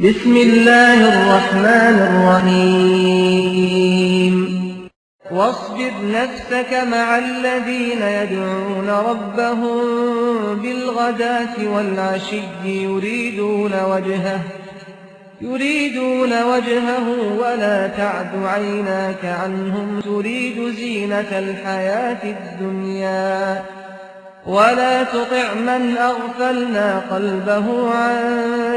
بسم الله الرحمن الرحيم واصبر نفسك مع الذين يدعون ربهم بالغداة والعشي يريدون وجهه ولا تعد عيناك عنهم تريد زينة الحياة الدنيا ولا تطع من أغفلنا قلبه عن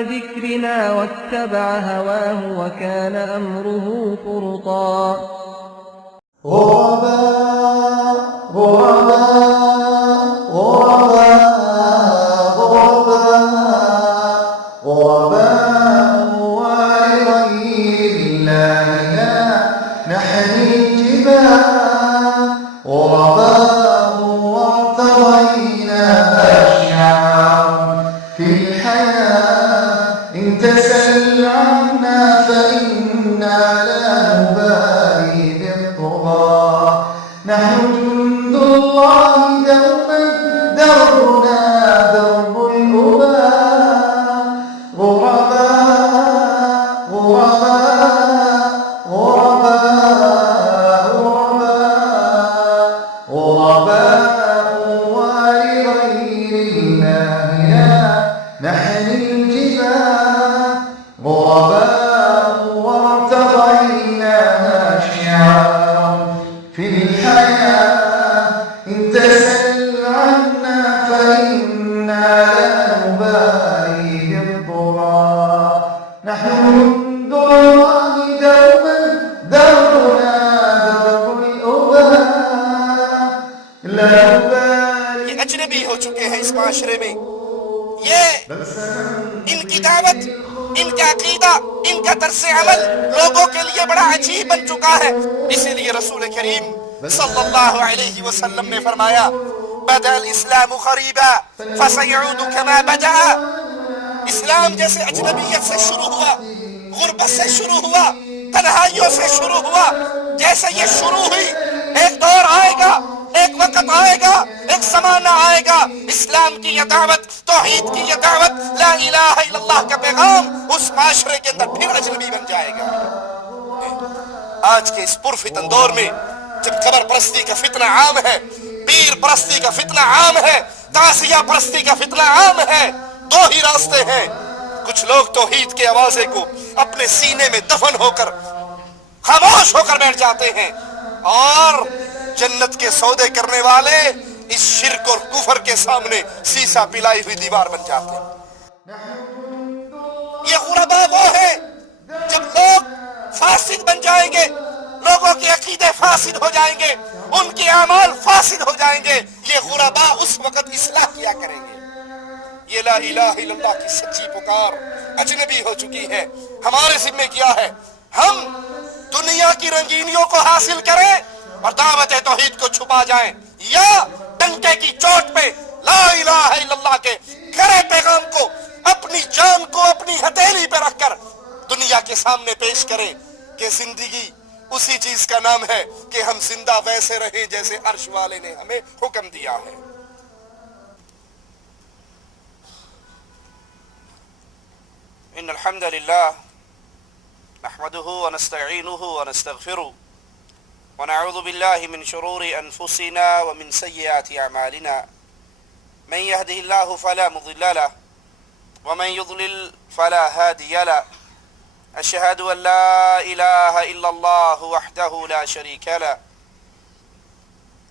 ذكرنا واتبع هواه وكان أمره فرطا غرباء غرباء غرباء غرباء غرباء وغير الله لا نحني الجبال غرباء وارتضينا أشعار في الحياة إن تسل عنا فإنا لا نبالي نحن جند الله دوما دربنا درب الأباء غرباء غرباء غرباء غرباء غرباء ولغير الله لا نحني الجبال غرباء وارتضينا شعار في الحياة إن تسل عنا فإنا لا نبالي بالضراء نحن جند الله دوما دربنا درب الأباء لا نبالي. یہ اجنبی ہو چکے ہیں اس معاشرے میں، یہ ان کی دعوت، ان کا عقیدہ، ان کا طرز عمل لوگوں کے لیے بڑا عجیب بن چکا ہے. اسی لیے رسول کریم صلی اللہ علیہ وسلم نے فرمایا بدأ الاسلام غریبا فسيعود كما بدأ. اسلام جیسے اجنبیت سے شروع ہوا، غربت سے شروع ہوا، تنہائیوں سے شروع ہوا، جیسے یہ شروع ہوئی ایک دور آئے گا، ایک وقت آئے گا، ایک زمانہ آئے گا، اسلام کی یہ دعوت، توحید کی یہ دعوت، لا الہ الا اللہ کا پیغام اس معاشرے کے اندر پھر اجنبی بن جائے گا. آج کے اس پرفتن دور میں جب قبر پرستی کا فتنہ عام ہے، پیر پرستی کا فتنہ عام ہے، تعزیہ پرستی کا فتنہ عام ہے، دو ہی راستے ہیں. کچھ لوگ توحید کے آوازے کو اپنے سینے میں دفن ہو کر خاموش ہو کر بیٹھ جاتے ہیں، اور جنت کے سودے کرنے والے اس شرک اور کفر کے سامنے سیسا پلائی ہوئی دیوار بن جاتے ہیں. یہ غرباء وہ ہے جب لوگ فاسد بن جائیں گے، لوگوں کے عقیدے فاسد ہو جائیں گے، ان کے اعمال فاسد ہو جائیں گے، یہ غرباء اس وقت اصلاح کیا کریں گے. یہ لا الہ الا اللہ کی سچی پکار اجنبی ہو چکی ہے. ہمارے ذمہ کیا ہے؟ ہم دنیا کی رنگینیوں کو حاصل کریں اور دعوت توحید کو چھپا جائیں، یا ڈنکے کی چوٹ پہ لا الہ الا اللہ کے کھرے پیغام کو اپنی جان کو اپنی ہتھیلی پہ رکھ کر دنیا کے سامنے پیش کریں کہ زندگی اسی چیز کا نام ہے کہ ہم زندہ ویسے رہیں جیسے عرش والے نے ہمیں حکم دیا ہے. ان الحمد للہ نحمده ونستعینه ونستغفره ونعوذ بالله من شرور انفسنا ومن سیئات اعمالنا من يهده الله فلا مضل له ومن يضلل فلا هادي له. أشهد أن لا إله إلا الله وحده لا شريك له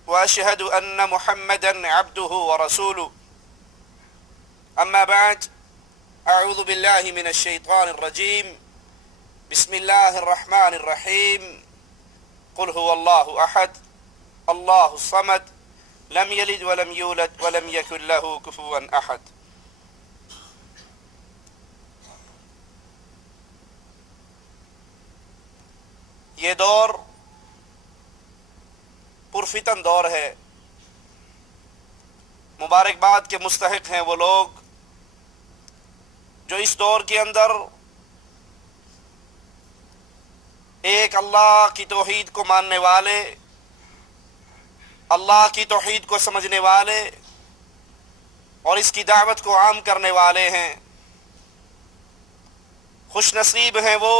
وأشهد أن محمدا عبده ورسوله. أما بعد، أعوذ بالله من الشيطان الرجيم. بسم الله الرحمن الرحيم. قل هو الله أحد الله الصمد لم يلد ولم يولد ولم يكن له كفوا أحد. یہ دور پرفتن دور ہے. مبارکباد کے مستحق ہیں وہ لوگ جو اس دور کے اندر ایک اللہ کی توحید کو ماننے والے، اللہ کی توحید کو سمجھنے والے اور اس کی دعوت کو عام کرنے والے ہیں. خوش نصیب ہیں وہ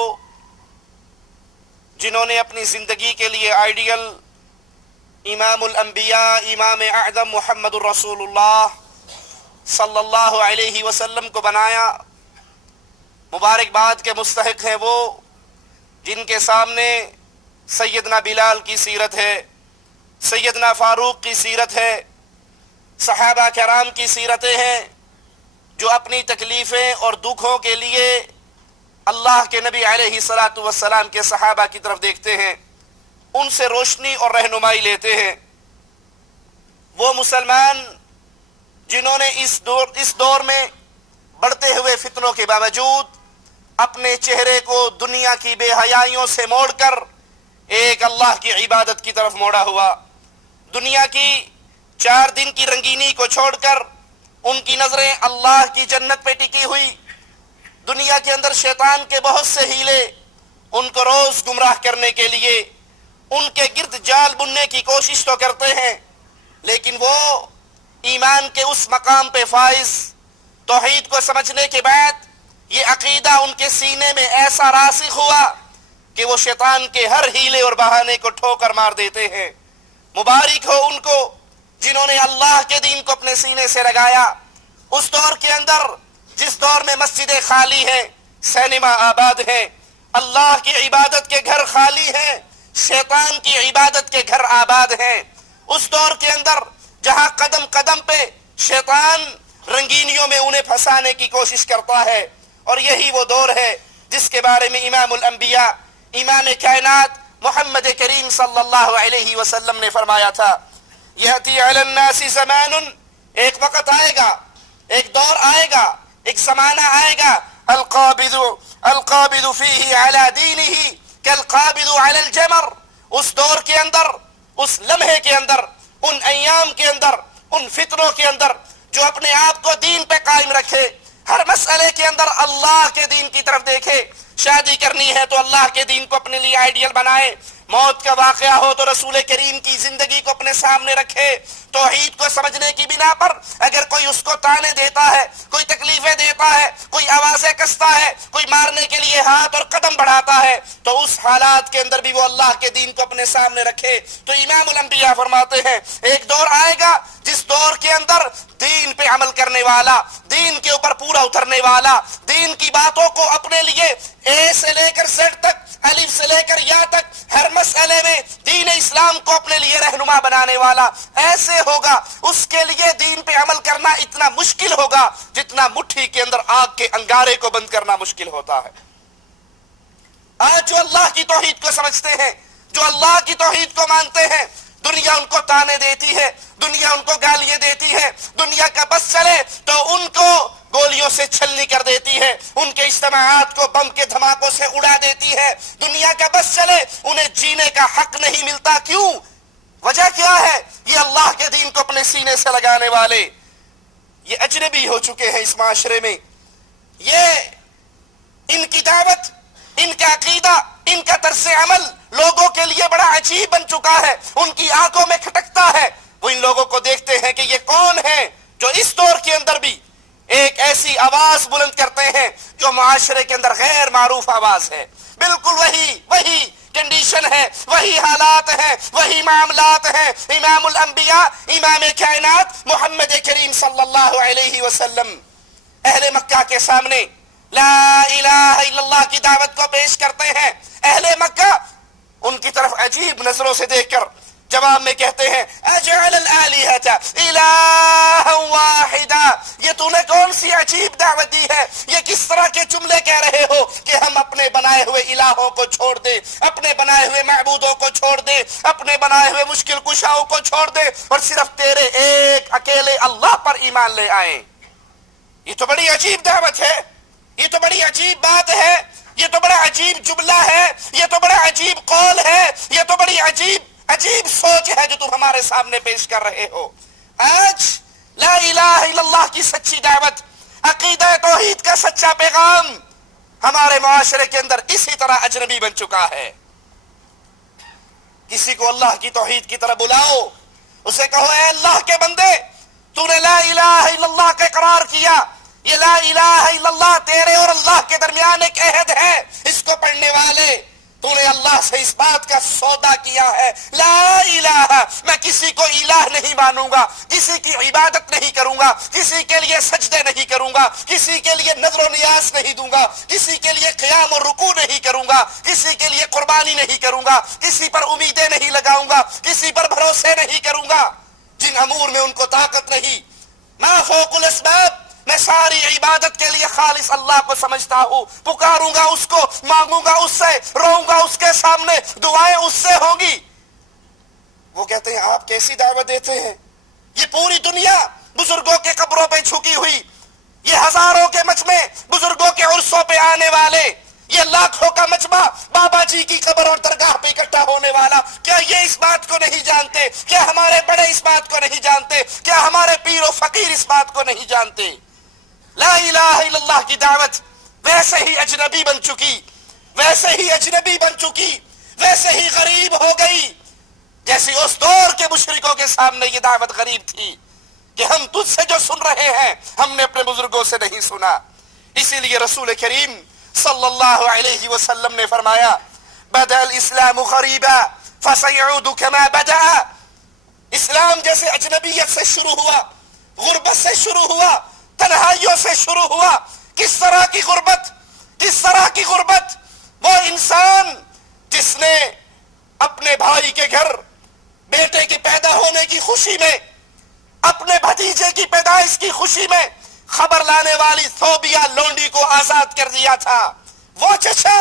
جنہوں نے اپنی زندگی کے لیے آئیڈیل امام الانبیاء امام اعظم محمد الرسول اللہ صلی اللہ علیہ وسلم کو بنایا۔ مبارکباد کے مستحق ہیں وہ جن کے سامنے سیدنا بلال کی سیرت ہے، سیدنا فاروق کی سیرت ہے، صحابہ کرام کی سیرتیں ہیں، جو اپنی تکلیفیں اور دکھوں کے لیے اللہ کے نبی علیہ الصلاۃ والسلام کے صحابہ کی طرف دیکھتے ہیں، ان سے روشنی اور رہنمائی لیتے ہیں۔ وہ مسلمان جنہوں نے اس دور میں بڑھتے ہوئے فتنوں کے باوجود اپنے چہرے کو دنیا کی بے حیائیوں سے موڑ کر ایک اللہ کی عبادت کی طرف موڑا ہوا، دنیا کی 4 دن کی رنگینی کو چھوڑ کر ان کی نظریں اللہ کی جنت پہ ٹکی ہوئی۔ دنیا کے اندر شیطان کے بہت سے ہیلے ان کو روز گمراہ کرنے کے لیے ان کے گرد جال بننے کی کوشش تو کرتے ہیں، لیکن وہ ایمان کے اس مقام پہ فائز، توحید کو سمجھنے کے بعد یہ عقیدہ ان کے سینے میں ایسا راسخ ہوا کہ وہ شیطان کے ہر ہیلے اور بہانے کو ٹھوکر مار دیتے ہیں۔ مبارک ہو ان کو جنہوں نے اللہ کے دین کو اپنے سینے سے لگایا۔ اس دور کے اندر جس دور میں مسجدیں خالی ہیں، سینما آباد ہیں، اللہ کی عبادت کے گھر خالی ہیں، شیطان کی عبادت کے گھر آباد ہیں، اس دور کے اندر جہاں قدم قدم پہ شیطان رنگینیوں میں انہیں پھنسانے کی کوشش کرتا ہے، اور یہی وہ دور ہے جس کے بارے میں امام الانبیاء امام کائنات محمد کریم صلی اللہ علیہ وسلم نے فرمایا تھا، یأتی علی الناس زمان، ایک وقت آئے گا، ایک دور آئے گا، ایک زمانہ آئے گا، القابض فیہ علی دینہ کالقابض علی الجمر، اس دور کے اندر، اس لمحے کے اندر، ان ایام کے اندر، ان فتنوں کے اندر جو اپنے آپ کو دین پہ قائم رکھے، ہر مسئلے کے اندر اللہ کے دین کی طرف دیکھے، شادی کرنی ہے تو اللہ کے دین کو اپنے لیے آئیڈیل بنائے، موت کا واقعہ ہو تو رسول کریم کی زندگی کو اپنے سامنے رکھے، توحید کو سمجھنے کی بنا پر اگر کوئی اس کو تانے دیتا ہے، کوئی تکلیفیں دیتا ہے، کوئی آوازیں کستا ہے، کوئی مارنے کے لیے ہاتھ اور قدم بڑھاتا ہے، تو اس حالات کے اندر بھی وہ اللہ کے دین کو اپنے سامنے رکھے۔ تو امام الانبیاء فرماتے ہیں ایک دور آئے گا جس دور کے اندر دین پہ عمل کرنے والا، دین کے اوپر پورا اترنے والا، دین کی باتوں کو اپنے لیے اے سے لے کر زیڈ تک، الف سے لے کر یا تک، ہر مسئلے میں دین اسلام کو اپنے لیے رہنما بنانے والا ایسے ہوگا، اس کے لیے دین پہ عمل کرنا اتنا مشکل ہوگا جتنا مٹھی کے اندر آگ کے انگارے کو بند کرنا مشکل ہوتا ہے۔ آج جو اللہ کی توحید کو سمجھتے ہیں، جو اللہ کی توحید کو مانتے ہیں، دنیا ان کو تانے دیتی ہے، دنیا ان کو گالیاں دیتی ہے، دنیا کا بس چلے تو ان کو گولیوں سے چھلنی کر دیتی ہے، ان کے اجتماعات کو بم کے دھماکوں سے اڑا دیتی ہے، دنیا کا بس چلے انہیں جینے کا حق نہیں ملتا۔ کیوں؟ وجہ کیا ہے؟ یہ اللہ کے دین کو اپنے سینے سے لگانے والے یہ اجنبی ہو چکے ہیں اس معاشرے میں، یہ ان کی دعوت، ان کا عقیدہ، ان کا طرز عمل لوگوں کے لیے بڑا عجیب بن چکا ہے، ان کی آنکھوں میں کھٹکتا ہے۔ وہ ان لوگوں کو دیکھتے ہیں کہ یہ کون ہے جو اس دور کے اندر بھی ایک ایسی آواز بلند کرتے ہیں جو معاشرے کے اندر غیر معروف آواز ہے، بالکل وہی کنڈیشن ہے، وہی حالات ہیں، وہی معاملات ہیں۔ امام الانبیاء امام کائنات محمد کریم صلی اللہ علیہ وسلم اہل مکہ کے سامنے لا الہ الا اللہ کی دعوت کو پیش کرتے ہیں، اہل مکہ ان کی طرف عجیب نظروں سے دیکھ کر جواب میں کہتے ہیں اجعل الالہۃ الہا واحدا، یہ تو نے کون سی عجیب دعوت دی ہے، یہ کس طرح کے جملے کہہ رہے ہو کہ ہم اپنے بنائے ہوئے الہوں کو چھوڑ دیں، اپنے بنائے ہوئے معبودوں کو چھوڑ دیں، اپنے بنائے ہوئے مشکل کشاؤں کو چھوڑ دیں اور صرف تیرے ایک اکیلے اللہ پر ایمان لے آئیں۔ یہ تو بڑی عجیب دعوت ہے، یہ تو بڑی عجیب بات ہے، یہ تو بڑا عجیب جملہ ہے، یہ تو بڑا عجیب قول ہے، یہ تو بڑی عجیب سوچ ہے جو تم ہمارے سامنے پیش کر رہے ہو۔ آج لا الہ الا اللہ کی سچی دعوت، عقیدہ توحید کا سچا پیغام ہمارے معاشرے کے اندر اسی طرح اجنبی بن چکا ہے۔ کسی کو اللہ کی توحید کی طرف بلاؤ، اسے کہو اے اللہ کے بندے، تو نے لا الہ الا اللہ کا اقرار کیا، یہ لا الہ الا اللہ تیرے اور اللہ کے درمیان ایک عہد ہے. اس کو پڑھنے والے تو نے اللہ سے اس بات کا سودا کیا ہے لا الہ، میں کسی کو الہ نہیں مانوں گا، کسی کی عبادت نہیں کروں گا، کسی کے لیے سجدے نہیں کروں گا، کسی کے لیے نذر و نیاز نہیں دوں گا، کسی کے لیے قیام اور رکوع نہیں کروں گا، کسی کے لیے قربانی نہیں کروں گا، کسی پر امیدیں نہیں لگاؤں گا، کسی پر بھروسے نہیں کروں گا جن امور میں ان کو طاقت نہیں. ما فوق الاسباب، میں ساری عبادت کے لیے خالص اللہ کو سمجھتا ہوں، پکاروں گا اس کو، مانگوں گا اس سے، روؤں گا اس کے سامنے، دعائیں اس سے ہوں گی. وہ کہتے ہیں آپ کیسی دعوت دیتے ہیں؟ یہ پوری دنیا بزرگوں کے قبروں پہ جھکی ہوئی، یہ ہزاروں کے مجمع بزرگوں کے عرصوں پہ آنے والے، یہ لاکھوں کا مجمع بابا جی کی قبر اور درگاہ پہ اکٹھا ہونے والا، کیا یہ اس بات کو نہیں جانتے؟ کیا ہمارے بڑے اس بات کو نہیں جانتے؟ کیا ہمارے پیر و فقیر اس بات کو نہیں جانتے؟ لا الہ الا اللہ کی دعوت ویسے ہی اجنبی بن چکی، ویسے ہی اجنبی بن چکی، ویسے ہی غریب ہو گئی جیسی اس دور کے مشرکوں کے سامنے یہ دعوت غریب تھی کہ ہم تجھ سے جو سن رہے ہیں ہم نے اپنے بزرگوں سے نہیں سنا. اسی لیے رسول کریم صلی اللہ علیہ وسلم نے فرمایا بدأ الاسلام غریبا فسيعود كما بدأ. اسلام جیسے اجنبیت سے شروع ہوا، غربت سے شروع ہوا، تنہائیوں سے شروع ہوا. کس طرح کی غربت؟ کس طرح کی غربت؟ وہ انسان جس نے اپنے بھائی کے گھر بیٹے کے پیدا ہونے کی خوشی میں، اپنے بھتیجے کی پیدائش کی خوشی میں خبر لانے والی ثوبیہ لونڈی کو آزاد کر دیا تھا. وہ چچا،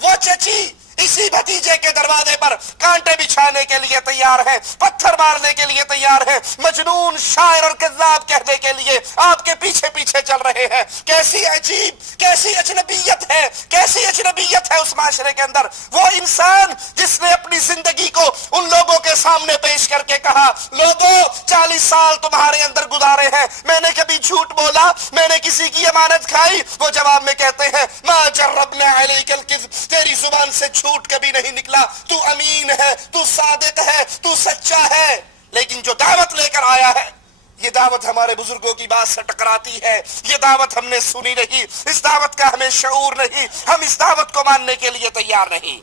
وہ چچی اسی بھتیجے کے دروازے پر کانٹے بچھانے کے لیے تیار ہیں، پتھر مارنے کے لیے تیار ہیں، مجنون، شاعر اور کذاب کہنے کے لیے آپ کے پیچھے پیچھے چل رہے ہیں. کیسی عجیب، کیسی اجنبیت ہے، کیسی اجنبیت ہے اس معاشرے کے اندر. وہ انسان جس نے اپنی زندگی کو ان لوگوں کے سامنے پیش کر کے کہا لوگوں 40 سال تمہارے اندر گزارے ہیں، میں نے کبھی جھوٹ بولا، میں نے کسی کی امانت کھائی؟ وہ جواب میں کہتے ہیں ما جربنا علیک الکذب، تیری زبان سے جھوٹ کبھی نہیں نکلا، تو امین ہے، تو صادق ہے، تو سچا ہے. لیکن جو دعوت لے کر آیا ہے یہ دعوت ہمارے بزرگوں کی بات سے ٹکراتی ہے، یہ دعوت ہم نے سنی نہیں، اس دعوت کا ہمیں شعور نہیں، ہم اس دعوت کو ماننے کے لیے تیار نہیں.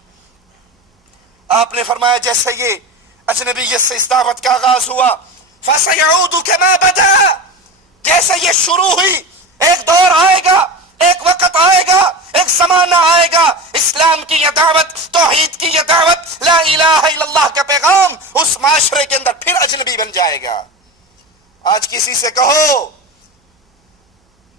آپ نے فرمایا جیسے یہ اجنبیت سے اس دعوت کا آغاز ہوا فَسَيَعُودُ كَمَا بَدَا، جیسے یہ شروع ہوئی ایک دور آئے گا، ایک وقت آئے گا، ایک زمانہ آئے گا، اسلام کی یہ دعوت، توحید کی یہ دعوت، لا الہ الا اللہ کا پیغام اس معاشرے کے اندر پھر اجنبی بن جائے گا. آج کسی سے کہو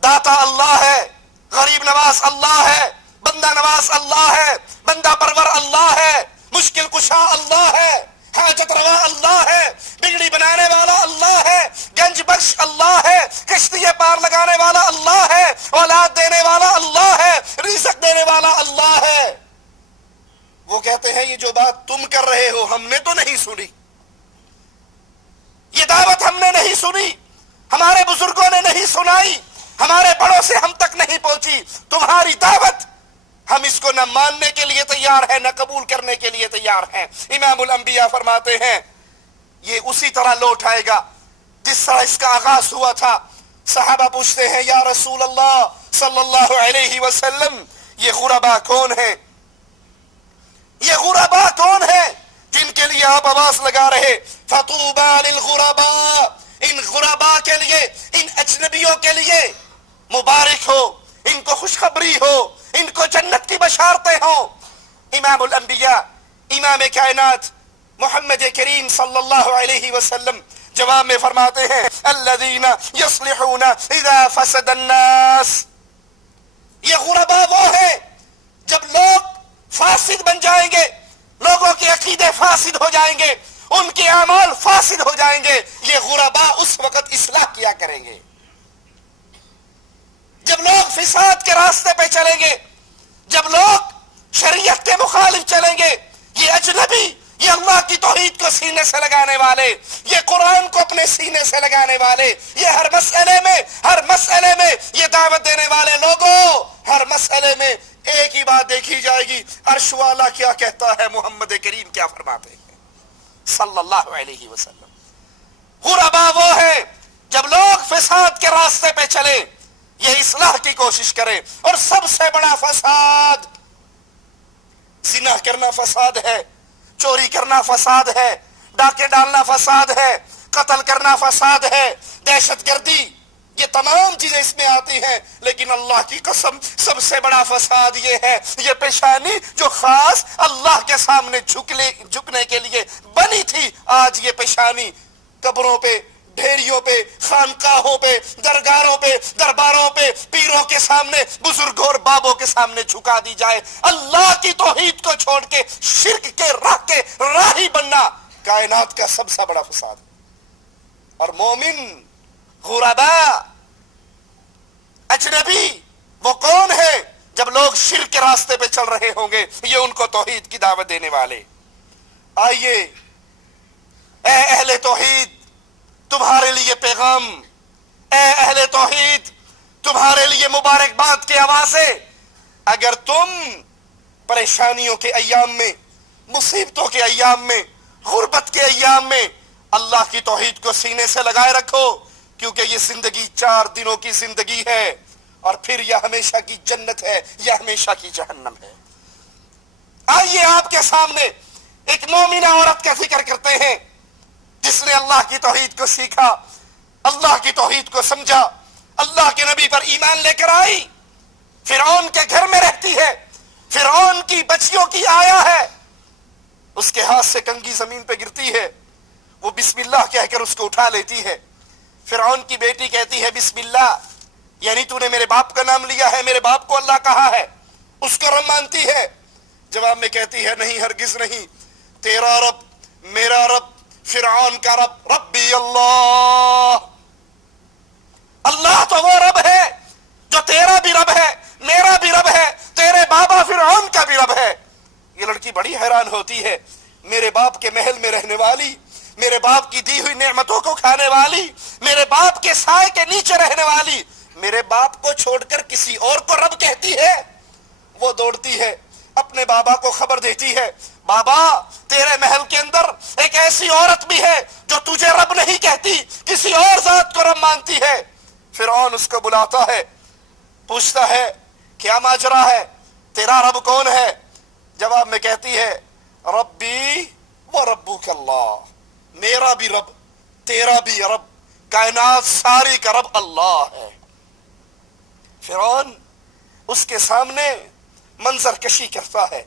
داتا اللہ ہے، غریب نواز اللہ ہے، بندہ نواز اللہ ہے، بندہ پرور اللہ ہے، مشکل کشا اللہ ہے، حاجت روا اللہ ہے، بگڑی بنانے والا اللہ ہے، گنج بخش اللہ ہے، کشتی پار لگانے والا اللہ ہے، اولاد دینے والا اللہ ہے، رزق دینے والا اللہ ہے. وہ کہتے ہیں یہ جو بات تم کر رہے ہو ہم نے تو نہیں سنی، یہ دعوت ہم نے نہیں سنی، ہمارے بزرگوں نے نہیں سنائی، ہمارے بڑوں سے ہم تک نہیں پہنچی. تمہاری دعوت ہم اس کو نہ ماننے کے لیے تیار ہیں نہ قبول کرنے کے لیے تیار ہیں. امام الانبیاء فرماتے ہیں یہ اسی طرح لوٹ آئے گا جس طرح اس کا آغاز ہوا تھا. صحابہ پوچھتے ہیں یا رسول اللہ صلی اللہ علیہ وسلم یہ غربا کون ہیں؟ یہ غربا کون ہیں جن کے لیے آپ آواز لگا رہے فطوبى للغرباء، ان غربا کے لیے، ان اجنبیوں کے لیے مبارک ہو، ان کو خوشخبری ہو، ان کو جنت کی بشارتیں ہوں. امام الانبیاء، امام کائنات محمد کریم صلی اللہ علیہ وسلم جواب میں فرماتے ہیں الذین یصلحون اذا فسد الناس، یہ غربا وہ ہے جب لوگ فاسد بن جائیں گے، لوگوں کے عقیدے فاسد ہو جائیں گے، ان کے اعمال فاسد ہو جائیں گے، یہ غربا اس وقت اصلاح کیا کریں گے. جب لوگ فساد کے راستے پہ چلیں گے، جب لوگ شریعت کے مخالف چلیں گے، یہ اجنبی، یہ اللہ کی توحید کو سینے سے لگانے والے، یہ قرآن کو اپنے سینے سے لگانے والے، یہ ہر مسئلے میں یہ دعوت دینے والے لوگوں، ہر مسئلے میں ایک ہی بات دیکھی جائے گی عرش والا کیا کہتا ہے، محمد کریم کیا فرماتے ہیں صلی اللہ علیہ وسلم. غربا وہ ہے جب لوگ فساد کے راستے پہ چلے، یہ اصلاح کی کوشش کرے. اور سب سے بڑا فساد زنا کرنا فساد ہے, چوری کرنا فساد ہے, ڈاکے ڈالنا فساد ہے, قتل کرنا فساد ہے, دہشت گردی, یہ تمام چیزیں اس میں آتی ہیں. لیکن اللہ کی قسم سب سے بڑا فساد یہ ہے, یہ پیشانی جو خاص اللہ کے سامنے جھکنے کے لیے بنی تھی, آج یہ پیشانی قبروں پہ, ڈھیریوں پہ, خانقاہوں پہ, درگاہوں پہ, درباروں پہ, پیروں کے سامنے, بزرگوں اور بابوں کے سامنے جھکا دی جائے. اللہ کی توحید کو چھوڑ کے شرک کے راہی بننا کائنات کا سب سے بڑا فساد ہے. اور مومن غربا اجنبی وہ کون ہے؟ جب لوگ شرک کے راستے پہ چل رہے ہوں گے, یہ ان کو توحید کی دعوت دینے والے. آئیے اے اہل توحید, تمہارے لیے پیغام, اے اہل توحید تمہارے لیے مبارکباد کے آوازے. اگر تم پریشانیوں کے ایام میں, مصیبتوں کے ایام میں, غربت کے ایام میں اللہ کی توحید کو سینے سے لگائے رکھو, کیونکہ یہ زندگی 4 دنوں کی زندگی ہے, اور پھر یہ ہمیشہ کی جنت ہے, یہ ہمیشہ کی جہنم ہے. آئیے آپ کے سامنے ایک مومنہ عورت کا ذکر کرتے ہیں جس نے اللہ کی توحید کو سیکھا, اللہ کی توحید کو سمجھا, اللہ کے نبی پر ایمان لے کر آئی, فرعون کے گھر میں رہتی ہے, فرعون کی بچیوں کی آیا ہے, اس کے ہاتھ سے کنگھی زمین پہ گرتی ہے, وہ بسم اللہ کہہ کر اس کو اٹھا لیتی ہے. فرعون کی بیٹی کہتی ہے بسم اللہ, یعنی تو نے میرے باپ کا نام لیا ہے, میرے باپ کو اللہ کہا ہے, اس کو رب مانتی ہے. جواب میں کہتی ہے نہیں, ہرگز نہیں, تیرا رب میرا رب فرعون کا رب ربی اللہ, اللہ تو وہ رب ہے جو تیرا بھی رب ہے, میرا بھی رب ہے, تیرے بابا فرعون کا بھی رب ہے. یہ لڑکی بڑی حیران ہوتی ہے, میرے باپ کے محل میں رہنے والی, میرے باپ کی دی ہوئی نعمتوں کو کھانے والی, میرے باپ کے سائے کے نیچے رہنے والی, میرے باپ کو چھوڑ کر کسی اور کو رب کہتی ہے. وہ دوڑتی ہے, اپنے بابا کو خبر دیتی ہے, بابا تیرے محل کے اندر ایک ایسی عورت بھی ہے جو تجھے رب نہیں کہتی, کسی اور ذات کو رب مانتی ہے. فرعون اس کو بلاتا ہے, پوچھتا ہے کیا ماجرا ہے, تیرا رب کون ہے؟ جواب میں کہتی ہے ربی و ربک اللہ, میرا بھی رب تیرا بھی رب, کائنات ساری کا رب اللہ ہے. فرعون اس کے سامنے منظر کشی کرتا ہے,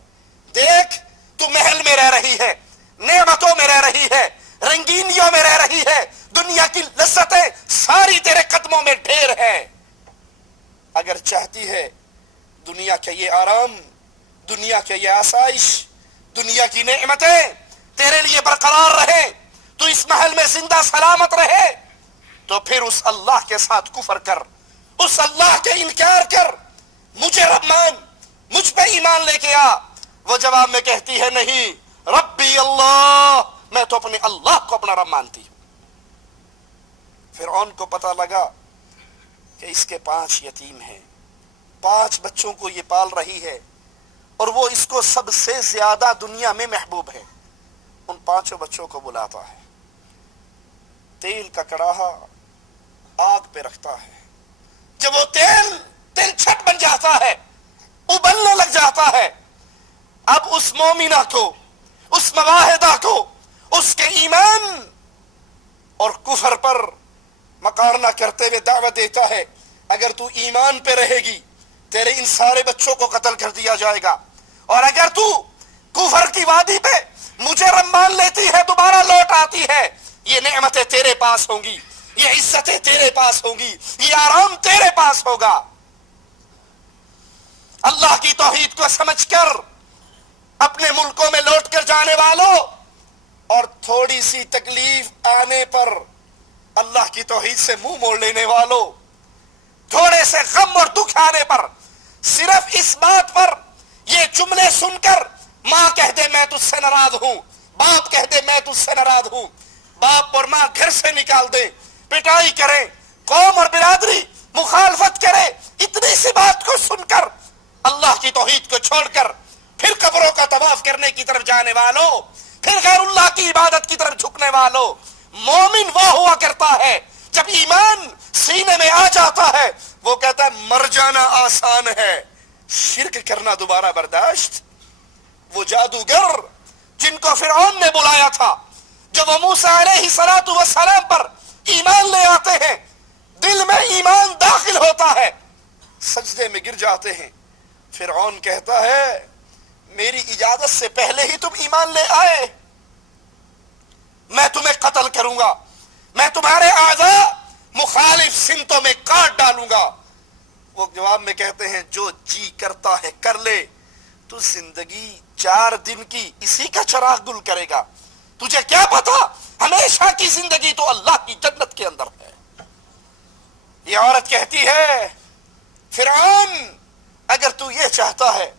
دیکھ تو محل میں رہ رہی ہے, نعمتوں میں رہ رہی ہے, رنگینیوں میں رہ رہی ہے, دنیا کی لذتیں ساری تیرے قدموں میں ڈھیر ہے. اگر چاہتی ہے دنیا کا یہ آرام, دنیا کا یہ آسائش, دنیا کی نعمتیں تیرے لیے برقرار رہے, تو اس محل میں زندہ سلامت رہے, تو پھر اس اللہ کے ساتھ کفر کر, اس اللہ کے انکار کر, مجھے رب مان, مجھ پہ ایمان لے کے آ. وہ جواب میں کہتی ہے نہیں, ربی اللہ, میں تو اپنے اللہ کو اپنا رب مانتی ہوں. فرعون کو پتہ لگا کہ اس کے 5 یتیم ہیں, 5 بچوں کو یہ پال رہی ہے, اور وہ اس کو سب سے زیادہ دنیا میں محبوب ہے. ان 5 بچوں کو بلاتا ہے, تیل کا کڑاہا آگ پہ رکھتا ہے. جب وہ تیل چھٹ بن جاتا ہے, ابلنے لگ جاتا ہے, اب اس مومنہ کو, اس مواحدہ کو, اس کے ایمان اور کفر پر مقارنہ کرتے ہوئے دعوت دیتا ہے, اگر تو ایمان پہ رہے گی تیرے ان سارے بچوں کو قتل کر دیا جائے گا, اور اگر تو کفر کی وادی پہ مجھے رب مان لیتی ہے, دوبارہ لوٹ آتی ہے, یہ نعمتیں تیرے پاس ہوں گی, یہ عزتیں تیرے پاس ہوں گی, یہ آرام تیرے پاس ہوگا. اللہ کی توحید کو سمجھ کر اپنے ملکوں میں لوٹ کر جانے والوں, اور تھوڑی سی تکلیف آنے پر اللہ کی توحید سے منہ موڑ لینے والوں, تھوڑے سے غم اور دکھ آنے پر صرف اس بات پر یہ جملے سن کر ماں کہہ دے میں تجھ سے ناراض ہوں, باپ کہہ دے میں تجھ سے ناراض ہوں, باپ اور ماں گھر سے نکال دے, پٹائی کرے, قوم اور برادری مخالفت کرے, اتنی سی بات کو سن کر اللہ کی توحید کو چھوڑ کر پھر قبروں کا طواف کرنے کی طرف جانے والوں, پھر غیر اللہ کی عبادت کی طرف جھکنے والوں, مومن وہ ہوا کرتا ہے جب ایمان سینے میں آ جاتا ہے، وہ کہتا ہے مر جانا آسان ہے، شرک کرنا دوبارہ برداشت۔ وہ جادوگر جن کو فرعون نے بلایا تھا، جب وہ موسیٰ علیہ السلام پر ایمان لے آتے ہیں، دل میں ایمان داخل ہوتا ہے، سجدے میں گر جاتے ہیں۔ فرعون کہتا ہے میری اجازت سے پہلے ہی تم ایمان لے آئے، میں تمہیں قتل کروں گا، میں تمہارے اعضاء مخالف سمتوں میں کاٹ ڈالوں گا۔ وہ جواب میں کہتے ہیں جو جی کرتا ہے کر لے، تو زندگی 4 دن کی اسی کا چراغ گل کرے گا، تجھے کیا پتا ہمیشہ کی زندگی تو اللہ کی جنت کے اندر ہے۔ یہ عورت کہتی ہے فرعون اگر تو یہ چاہتا ہے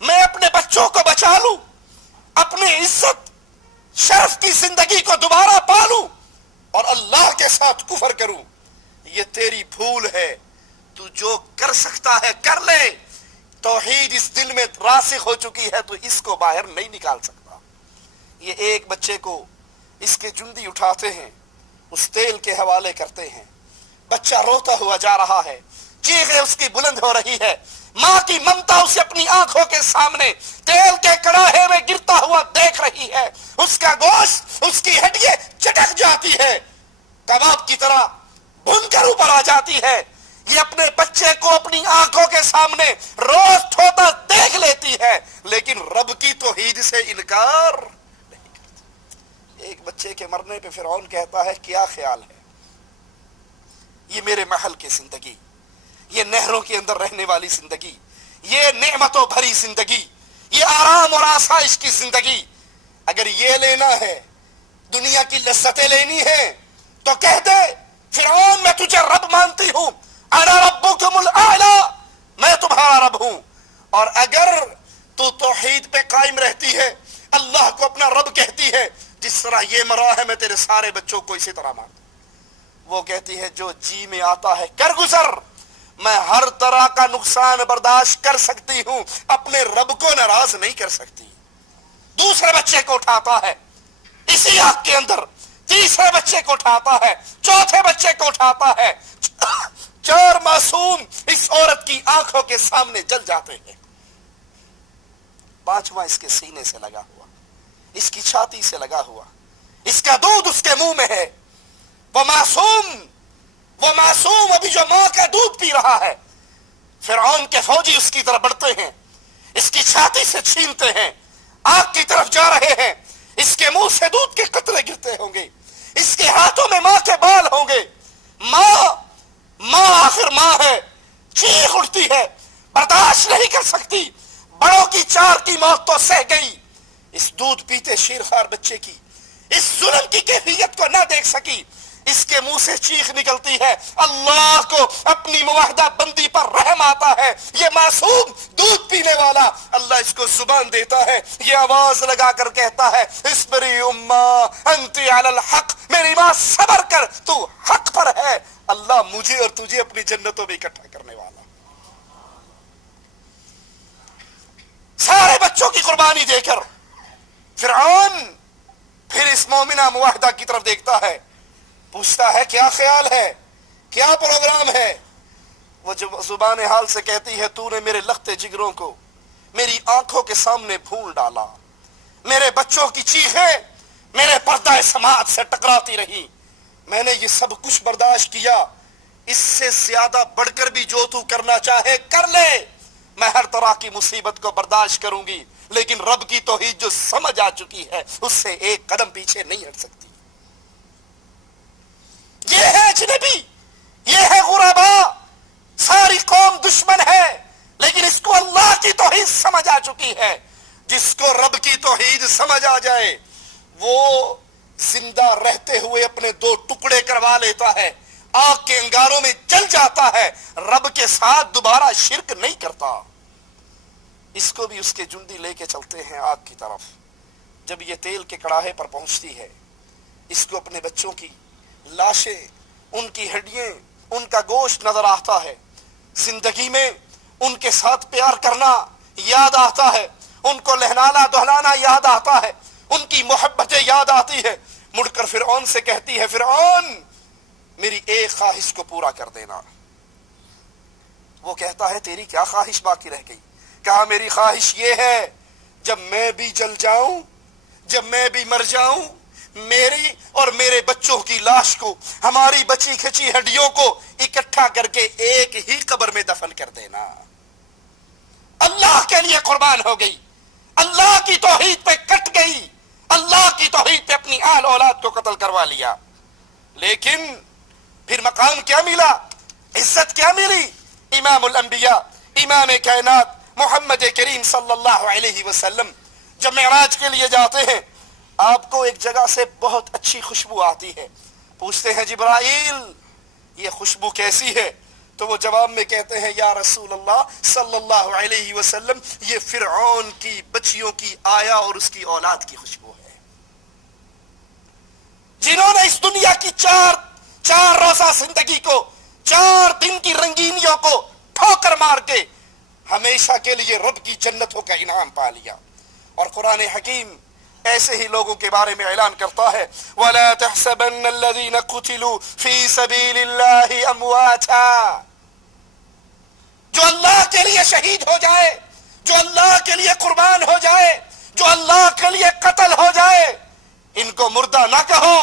میں اپنے بچوں کو بچا لوں، اپنی عزت شرف کی زندگی کو دوبارہ پالوں اور اللہ کے ساتھ کفر کروں، یہ تیری بھول ہے، تو جو کر سکتا ہے کر لے، توحید اس دل میں راسخ ہو چکی ہے تو اس کو باہر نہیں نکال سکتا۔ یہ ایک بچے کو اس کے جندی اٹھاتے ہیں، اس تیل کے حوالے کرتے ہیں، بچہ روتا ہوا جا رہا ہے، چیخیں اس کی بلند ہو رہی ہے، ماں کی ممتا اسے اپنی آنکھوں کے سامنے تیل کے کڑاہے میں گرتا ہوا دیکھ رہی ہے، اس کا گوشت، اس کی ہڈیاں چٹک جاتی ہے، کباب کی طرح بھن کر اوپر آ جاتی ہے۔ یہ اپنے بچے کو اپنی آنکھوں کے سامنے روز کھوتا دیکھ لیتی ہے، لیکن رب کی توحید سے انکار نہیں کرتی۔ ایک بچے کے مرنے پہ فرعون کہتا ہے کیا خیال ہے، یہ میرے محل کی زندگی، یہ نہروں کے اندر رہنے والی زندگی، یہ نعمتوں بھری زندگی، یہ آرام اور آسائش کی زندگی، اگر یہ لینا ہے، دنیا کی لذتیں لینی ہیں تو کہہ دے فرعون میں تجھے رب مانتی ہوں، انا ربکم الاعلی، میں تمہارا رب ہوں، اور اگر تو توحید پہ قائم رہتی ہے، اللہ کو اپنا رب کہتی ہے، جس طرح یہ مرا ہے میں تیرے سارے بچوں کو اسی طرح مانتا ہوں۔ وہ کہتی ہے جو جی میں آتا ہے کر گزر، میں ہر طرح کا نقصان برداشت کر سکتی ہوں، اپنے رب کو ناراض نہیں کر سکتی۔ دوسرے بچے کو اٹھاتا ہے اسی آگ کے اندر، تیسرے بچے کو اٹھاتا ہے، چوتھے بچے کو اٹھاتا ہے، 4 معصوم اس عورت کی آنکھوں کے سامنے جل جاتے ہیں، 5واں اس کے سینے سے لگا ہوا، اس کی چھاتی سے لگا ہوا، اس کا دودھ اس کے منہ میں ہے، وہ معصوم ابھی جو ماں کا دودھ پی رہا ہے، فرعون کے فوجی اس کی طرف بڑھتے ہیں، اس کی چھاتی سے چھینتے ہیں، آگ کی طرف جا رہے ہیں، اس کے منہ سے دودھ کے قطرے گرتے ہوں گے، اس کے ہاتھوں میں ماں کے بال ہوں گے، ماں آخر ماں ہے، چیخ اٹھتی ہے، برداشت نہیں کر سکتی، بڑوں کی 4 کی موت تو سہ گئی، اس دودھ پیتے شیرخوار بچے کی اس ظلم کی کیفیت کو نہ دیکھ سکی، اس کے منہ سے چیخ نکلتی ہے، اللہ کو اپنی موحدہ بندی پر رحم آتا ہے، یہ معصوم دودھ پینے والا، اللہ اس کو زبان دیتا ہے، یہ آواز لگا کر کہتا ہے اصبری امہ انتی علی الحق، میری ماں صبر کر، تو حق پر ہے، اللہ مجھے اور تجھے اپنی جنتوں میں اکٹھا کرنے والا۔ سارے بچوں کی قربانی دے کر فرعون پھر اس مومنہ موحدہ کی طرف دیکھتا ہے، پوچھتا ہے کیا خیال ہے، کیا پروگرام ہے؟ وہ زبان حال سے کہتی ہے تو نے میرے لختے جگروں کو میری آنکھوں کے سامنے بھول ڈالا، میرے بچوں کی چیخیں میرے پردہ سماعت سے ٹکراتی رہی، میں نے یہ سب کچھ برداشت کیا، اس سے زیادہ بڑھ کر بھی جو تو کرنا چاہے کر لے، میں ہر طرح کی مصیبت کو برداشت کروں گی، لیکن رب کی توحید جو سمجھ آ چکی ہے اس سے ایک قدم پیچھے نہیں ہٹ سکتی۔ یہ ہے اجنبی، یہ ہے غربا، ساری قوم دشمن ہے، لیکن اس کو اللہ کی توحید سمجھ آ چکی ہے۔ جس کو رب کی توحید سمجھ آ جائے وہ زندہ رہتے ہوئے اپنے 2 ٹکڑے کروا لیتا ہے، آگ کے انگاروں میں جل جاتا ہے، رب کے ساتھ دوبارہ شرک نہیں کرتا۔ اس کو بھی اس کے جندی لے کے چلتے ہیں آگ کی طرف، جب یہ تیل کے کڑاہے پر پہنچتی ہے، اس کو اپنے بچوں کی لاشیں، ان کی ہڈیاں، ان کا گوشت نظر آتا ہے، زندگی میں ان کے ساتھ پیار کرنا یاد آتا ہے، ان کو لہلانا دہلانا یاد آتا ہے، ان کی محبتیں یاد آتی ہے، مڑ کر فرعون سے کہتی ہے فرعون میری ایک خواہش کو پورا کر دینا۔ وہ کہتا ہے تیری کیا خواہش باقی رہ گئی؟ کہا میری خواہش یہ ہے جب میں بھی جل جاؤں، جب میں بھی مر جاؤں، میری اور میرے بچوں کی لاش کو، ہماری بچی کھچی ہڈیوں کو اکٹھا کر کے ایک ہی قبر میں دفن کر دینا۔ اللہ کے لیے قربان ہو گئی، اللہ کی توحید پہ کٹ گئی، اللہ کی توحید پہ اپنی آل اولاد کو قتل کروا لیا۔ لیکن پھر مقام کیا ملا، عزت کیا ملی؟ امام الانبیاء، امام کائنات محمد کریم صلی اللہ علیہ وسلم جب معراج کے لیے جاتے ہیں، آپ کو ایک جگہ سے بہت اچھی خوشبو آتی ہے، پوچھتے ہیں جبرائیل یہ خوشبو کیسی ہے؟ تو وہ جواب میں کہتے ہیں یا رسول اللہ صلی اللہ علیہ وسلم یہ فرعون کی بچیوں کی آیا اور اس کی اولاد کی خوشبو ہے، جنہوں نے اس دنیا کی چار روزہ زندگی کو، 4 دن کی رنگینیوں کو ٹھوکر مار کے ہمیشہ کے لیے رب کی جنتوں کا انعام پا لیا۔ اور قرآن حکیم ایسے ہی لوگوں کے بارے میں اعلان کرتا ہے وَلَا تَحْسَبَنَّ الَّذِينَ قُتِلُوا فِي سَبِيلِ اللَّهِ أَمْوَاتًا، جو اللہ کے لیے شہید ہو جائے، جو اللہ کے لیے قربان ہو جائے، جو اللہ کے لیے قتل ہو جائے، ان کو مردہ نہ کہو،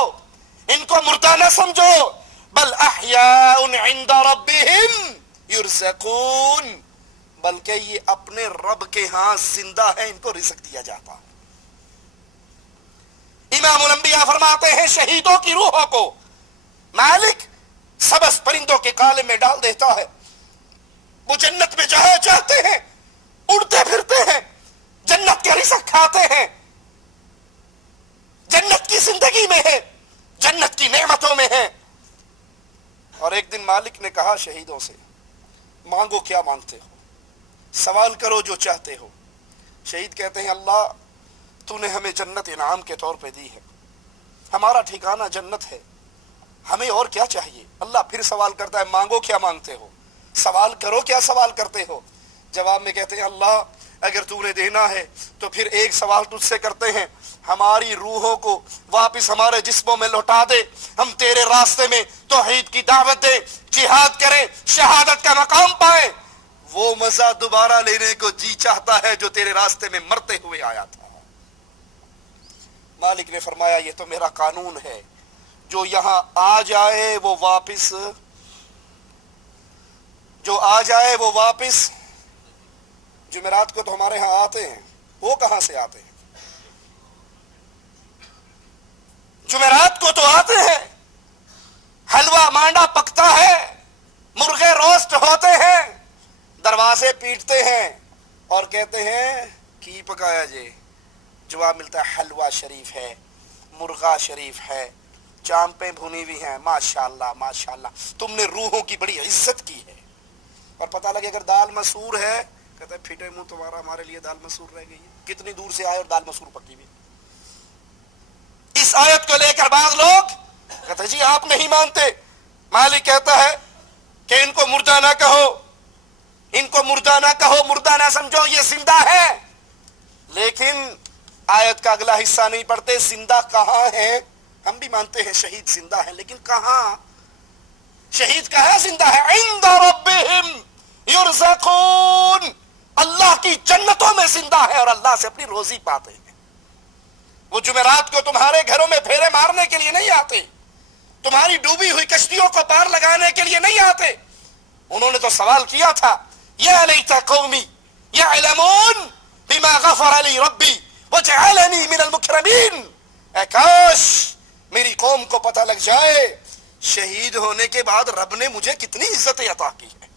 ان کو مردہ نہ سمجھو، بل احیاء عند ربهم یرزقون، بلکہ یہ اپنے رب کے ہاں زندہ ہے، ان کو رزق دیا جاتا۔ امام الانبیاء فرماتے ہیں شہیدوں کی روحوں کو مالک سبز پرندوں کے قالب میں ڈال دیتا ہے، وہ جنت میں جہاں چاہتے ہیں اڑتے پھرتے ہیں، جنت کے رزق کھاتے ہیں، جنت کی زندگی میں ہے، جنت کی نعمتوں میں ہے۔ اور ایک دن مالک نے کہا شہیدوں سے مانگو کیا مانگتے ہو، سوال کرو جو چاہتے ہو۔ شہید کہتے ہیں اللہ تو نے ہمیں جنت انعام کے طور پہ دی ہے، ہمارا ٹھکانہ جنت ہے، ہمیں اور کیا چاہیے؟ اللہ پھر سوال کرتا ہے مانگو کیا مانگتے ہو، سوال کرو کیا سوال کرتے ہو؟ جواب میں کہتے ہیں اللہ اگر تو نے دینا ہے تو پھر ایک سوال تجھ سے کرتے ہیں، ہماری روحوں کو واپس ہمارے جسموں میں لوٹا دے، ہم تیرے راستے میں توحید کی دعوت دیں، جہاد کریں، شہادت کا مقام پائیں، وہ مزہ دوبارہ لینے کو جی چاہتا ہے جو تیرے راستے میں مرتے ہوئے آیا تھا۔ مالک نے فرمایا یہ تو میرا قانون ہے، جو یہاں آ جائے وہ واپس، جو آ جائے وہ واپس۔ جمعرات کو تو ہمارے ہاں آتے ہیں، وہ کہاں سے آتے ہیں؟ جمعرات کو تو آتے ہیں، حلوہ مانڈا پکتا ہے، مرغے روسٹ ہوتے ہیں، دروازے پیٹتے ہیں اور کہتے ہیں کی پکایا جے؟ جواب ملتا ہے حلوہ شریف ہے، مرغا شریف ہے، چامپیں بھنی ہوئی ہیں، ماشاءاللہ ماشاءاللہ، تم نے روحوں کی بڑی عزت کی ہے۔ اور پتہ لگے اگر دال مسور ہے کہتا ہے پھٹے منہ تمہارا، ہمارے لیے دال مسور رہ گئی ہے، کتنی دور سے آئے اور دال مسور پکی ہوئی۔ اس آیت کو لے کر بعض لوگ کہتے جی آپ نہیں مانتے، مالک کہتا ہے کہ ان کو مردہ نہ کہو، ان کو مردہ نہ کہو، مردہ نہ سمجھو، یہ زندہ ہے۔ لیکن آیت کا اگلا حصہ نہیں پڑھتے، زندہ کہاں ہے؟ ہم بھی مانتے ہیں شہید زندہ ہے، لیکن کہاں؟ شہید کہاں زندہ ہے؟ عند ربهم یرزقون، اللہ کی جنتوں میں زندہ ہے اور اللہ سے اپنی روزی پاتے ہیں۔ وہ جمعرات کو تمہارے گھروں میں پھیرے مارنے کے لیے نہیں آتے، تمہاری ڈوبی ہوئی کشتیوں کو پار لگانے کے لیے نہیں آتے۔ انہوں نے تو سوال کیا تھا یا لیت قومی یعلمون بما غفر لی ربی وجعلنی من المکرمین، اے کاش میری قوم کو پتہ لگ جائے شہید ہونے کے بعد رب نے مجھے کتنی عزتیں عطا کی ہے۔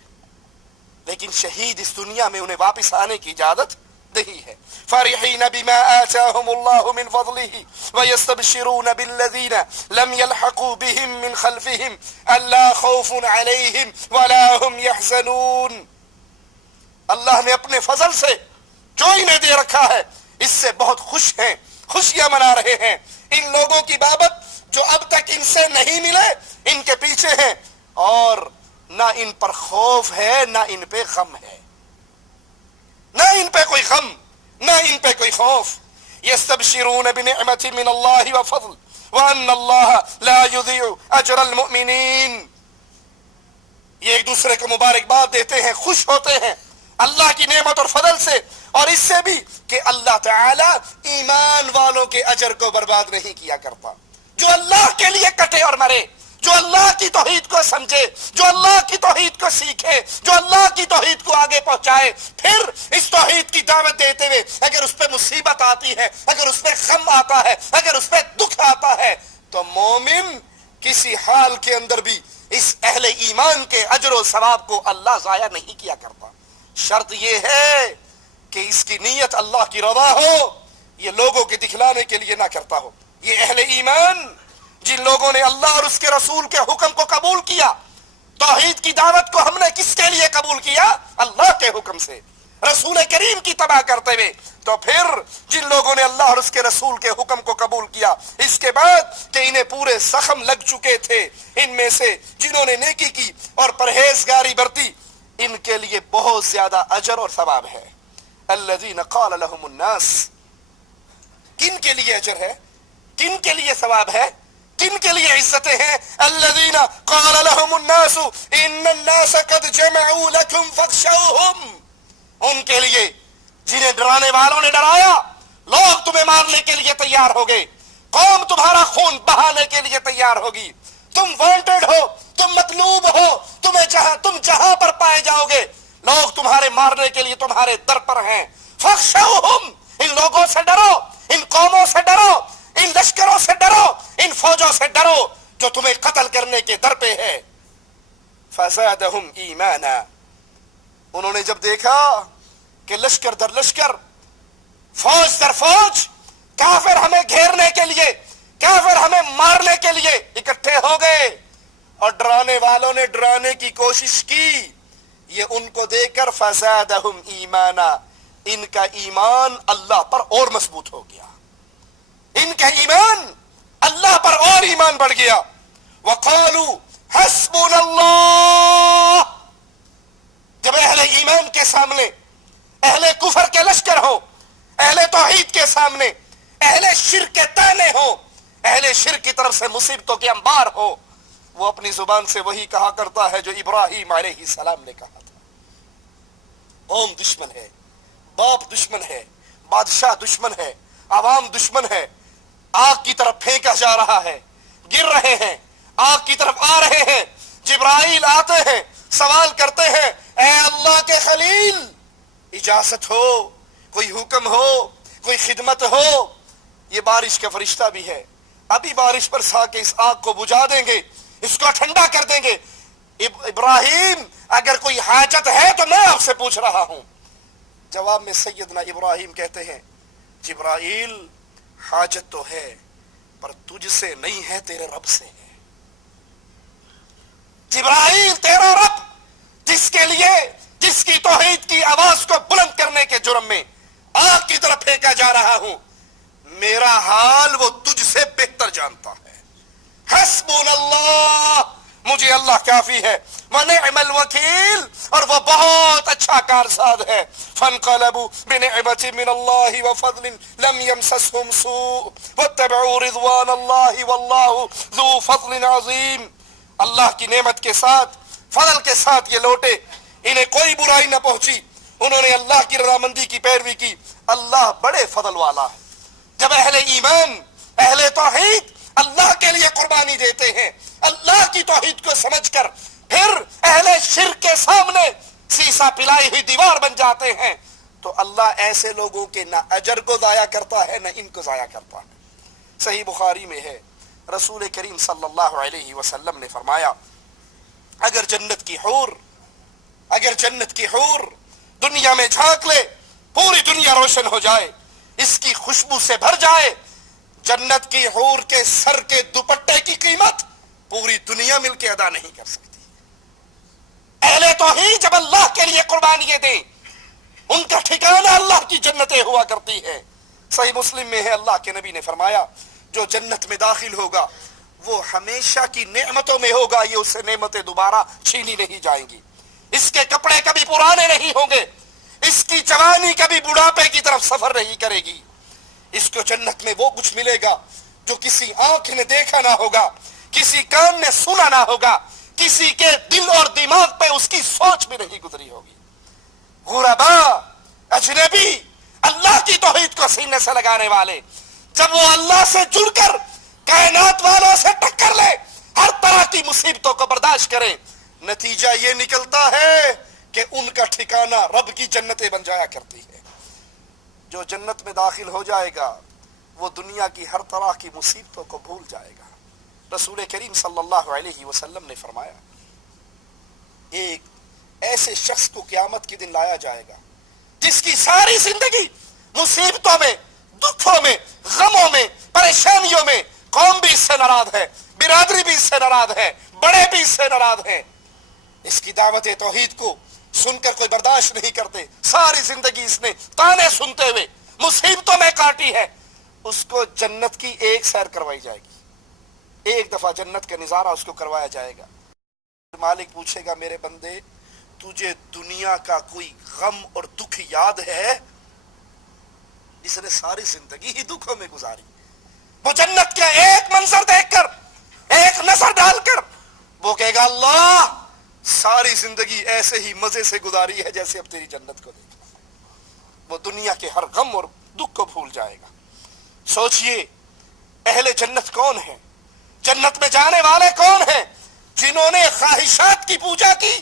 لیکن شہید اس دنیا میں انہیں واپس آنے کی اجازت نہیں ہے۔ فرحین بما آتاهم اللہ من فضلہ ویستبشرون بالذین لم یلحقوا بهم من خلفهم الا خوف علیہم ولا هم یحزنون، اللہ نے اپنے فضل سے جو انہیں دے رکھا ہے اس سے بہت خوش ہیں، خوشیاں منا رہے ہیں۔ ان لوگوں کی بابت جو اب تک ان سے نہیں ملے ان کے پیچھے ہیں، اور نہ ان پر خوف ہے نہ ان پہ غم ہے، نہ ان پہ کوئی غم نہ ان پہ کوئی خوف۔ یستبشرون بنعمت من اللہ وفضل وَأَنَّ اللَّهَ لَا يُضِيعُ أَجْرَ الْمُؤْمِنِينَ. یہ ایک دوسرے کو مبارکباد دیتے ہیں، خوش ہوتے ہیں اللہ کی نعمت اور فضل سے، اور اس سے بھی کہ اللہ تعالی ایمان والوں کے اجر کو برباد نہیں کیا کرتا. جو اللہ کے لیے کٹے اور مرے، جو اللہ کی توحید کو سمجھے، جو اللہ کی توحید کو سیکھے، جو اللہ کی توحید کو آگے پہنچائے، پھر اس توحید کی دعوت دیتے ہوئے اگر اس پہ مصیبت آتی ہے، اگر اس پہ غم آتا ہے، اگر اس پہ دکھ آتا ہے، تو مومن کسی حال کے اندر بھی اس اہل ایمان کے اجر و ثواب کو اللہ ضائع نہیں کیا کرتا. شرط یہ ہے کہ اس کی نیت اللہ کی رضا ہو، یہ لوگوں کے دکھلانے کے لیے نہ کرتا ہو. یہ اہل ایمان جن لوگوں نے اللہ اور اس کے رسول کے حکم کو قبول کیا، توحید کی دعوت کو ہم نے کس کے لیے قبول کیا؟ اللہ کے حکم سے، رسول کریم کی تباہ کرتے ہوئے. تو پھر جن لوگوں نے اللہ اور اس کے رسول کے حکم کو قبول کیا، اس کے بعد کہ انہیں پورے زخم لگ چکے تھے، ان میں سے جنہوں نے نیکی کی اور پرہیزگاری برتی، ان کے لیے بہت زیادہ اجر اور ثواب ہے. الذین قال لهم الناس، کن کے لیے اجر ہے، کن کے لیے ثواب ہے، کن کے لیے عزتیں ہیں؟ الذین قال لهم الناس ان الناس قد جمعوا لكم فاخشوهم، ان کے لیے جنہیں ڈرانے والوں نے ڈرایا، لوگ تمہیں مارنے کے لیے تیار ہو گئے، قوم تمہارا خون بہانے کے لیے تیار ہوگی، تم وانٹڈ ہو، تم مطلوب ہو، تم جہاں پر پائے جاؤ گے، لوگ تمہارے مارنے کے لیے تمہارے در پر ہیں. فاخشوهم، ان لوگوں سے ڈرو، ان قوموں سے ڈرو، ان لشکروں سے ڈرو، ان فوجوں سے ڈرو جو تمہیں قتل کرنے کے در پہ ہے. فزادهم ایمانا، انہوں نے جب دیکھا کہ لشکر در لشکر، فوج در فوج، کافر ہمیں گھیرنے کے لیے، کافر ہمیں مارنے کے لیے اکٹھے ہو گئے، اور ڈرانے والوں نے ڈرانے کی کوشش کی، یہ ان کو دیکھ کر فزادہم ایمانا، ان کا ایمان اللہ پر اور مضبوط ہو گیا، ان کا ایمان اللہ پر اور ایمان بڑھ گیا. وقالوا حسبنا اللہ، جب اہل ایمان کے سامنے اہل کفر کے لشکر ہو، اہل توحید کے سامنے اہل شرک کے تانے ہو، اہل شرک کی طرف سے مصیبتوں کے انبار ہو، وہ اپنی زبان سے وہی کہا کرتا ہے جو ابراہیم علیہ السلام نے کہا تھا. قوم دشمن ہے، باپ دشمن ہے، بادشاہ دشمن ہے، عوام دشمن ہے، آگ کی طرف پھینکا جا رہا ہے، گر رہے ہیں، آگ کی طرف آ رہے ہیں، جبرائیل آتے ہیں، سوال کرتے ہیں اے اللہ کے خلیل، اجازت ہو، کوئی حکم ہو، کوئی خدمت ہو. یہ بارش کا فرشتہ بھی ہے، ابھی بارش برسا کے اس آگ کو بجھا دیں گے، اس کو ٹھنڈا کر دیں گے. ابراہیم اگر کوئی حاجت ہے تو میں آپ سے پوچھ رہا ہوں. جواب میں سیدنا ابراہیم کہتے ہیں جبرائیل حاجت تو ہے پر تجھ سے نہیں ہے، تیرے رب سے ہے. جبرائیل تیرا رب جس کے لیے، جس کی توحید کی آواز کو بلند کرنے کے جرم میں آگ کی طرف پھینکا جا رہا ہوں، میرا حال وہ تجھ سے بہتر جانتا ہے. حسبنا اللہ، مجھے اللہ کافی ہے، ونعم الوکیل، اور وہ بہت اچھا کارساز ہے. فانقلبوا بنعمة من الله وفضل لم يمسسهم سوء واتبعوا رضوان الله والله ذو فضل عظیم. اللہ کی نعمت کے ساتھ، فضل کے ساتھ یہ لوٹے، انہیں کوئی برائی نہ پہنچی، انہوں نے اللہ کی رضامندی کی پیروی کی. اللہ بڑے فضل والا ہے. جب اہل ایمان، اہل توحید اللہ کے لیے قربانی دیتے ہیں، اللہ کی توحید کو سمجھ کر، پھر اہل شرک کے سامنے سیسا پلائی ہوئی دیوار بن جاتے ہیں، تو اللہ ایسے لوگوں کے نہ اجر کو ضائع کرتا ہے نہ ان کو ضائع کرتا ہے. صحیح بخاری میں ہے، رسول کریم صلی اللہ علیہ وسلم نے فرمایا اگر جنت کی حور دنیا میں جھانک لے، پوری دنیا روشن ہو جائے، اس کی خوشبو سے بھر جائے، جنت کی حور کے سر کے دوپٹے کی قیمت پوری دنیا مل کے ادا نہیں کر سکتی. اہل توحید جب اللہ کے لیے قربانیاں دیں، ان کا ٹھکانہ اللہ کی جنتیں ہوا کرتی ہے. صحیح مسلم میں ہے، اللہ کے نبی نے فرمایا جو جنت میں داخل ہوگا وہ ہمیشہ کی نعمتوں میں ہوگا، یہ اس سے نعمتیں دوبارہ چھینی نہیں جائیں گی، اس کے کپڑے کبھی پرانے نہیں ہوں گے، اس کی جوانی کبھی بڑھاپے کی طرف سفر نہیں کرے گی. اس کو جنت میں وہ کچھ ملے گا جو کسی آنکھ نے دیکھا نہ ہوگا, کسی کان نے سنا نہ ہوگا, کسی کے دل اور دماغ پہ اس کی سوچ بھی نہیں گزری ہوگی. غربا, اجنبی, اللہ کی توحید کو سینے سے لگانے والے, جب وہ اللہ سے جڑ کر کائنات والوں سے ٹکر لے, ہر طرح کی مصیبتوں کو برداشت کرے, نتیجہ یہ نکلتا ہے کہ ان کا ٹھکانہ رب کی جنتیں بن جایا کرتی ہے. جو جنت میں داخل ہو جائے گا وہ دنیا کی ہر طرح کی مصیبتوں کو بھول جائے گا. رسول کریم صلی اللہ علیہ وسلم نے فرمایا, ایک ایسے شخص کو قیامت کے دن لایا جائے گا جس کی ساری زندگی مصیبتوں میں, دکھوں میں, غموں میں, پریشانیوں میں, قوم بھی اس سے ناراض ہے, برادری بھی اس سے ناراض ہے, بڑے بھی اس سے ناراض ہیں, اس کی دعوت توحید کو سن کر کوئی برداشت نہیں کرتے, ساری زندگی اس نے تانے سنتے ہوئے مصیبتوں میں کاٹی ہے. اس کو جنت کی ایک سیر کروائی جائے گی, ایک دفعہ جنت کا نظارہ اس کو کروایا جائے گا. مالک پوچھے گا, میرے بندے تجھے دنیا کا کوئی غم اور دکھ یاد ہے؟ اس نے ساری زندگی ہی دکھوں میں گزاری. وہ جنت کا ایک منظر دیکھ کر, ایک نظر ڈال کر وہ کہے گا, اللہ ساری زندگی ایسے ہی مزے سے گزاری ہے جیسے اب تیری جنت کو دیکھا. وہ دنیا کے ہر غم اور دکھ کو بھول جائے گا. سوچئے اہل جنت کون ہیں, جنت میں جانے والے کون ہیں؟ جنہوں نے خواہشات کی پوجا کی,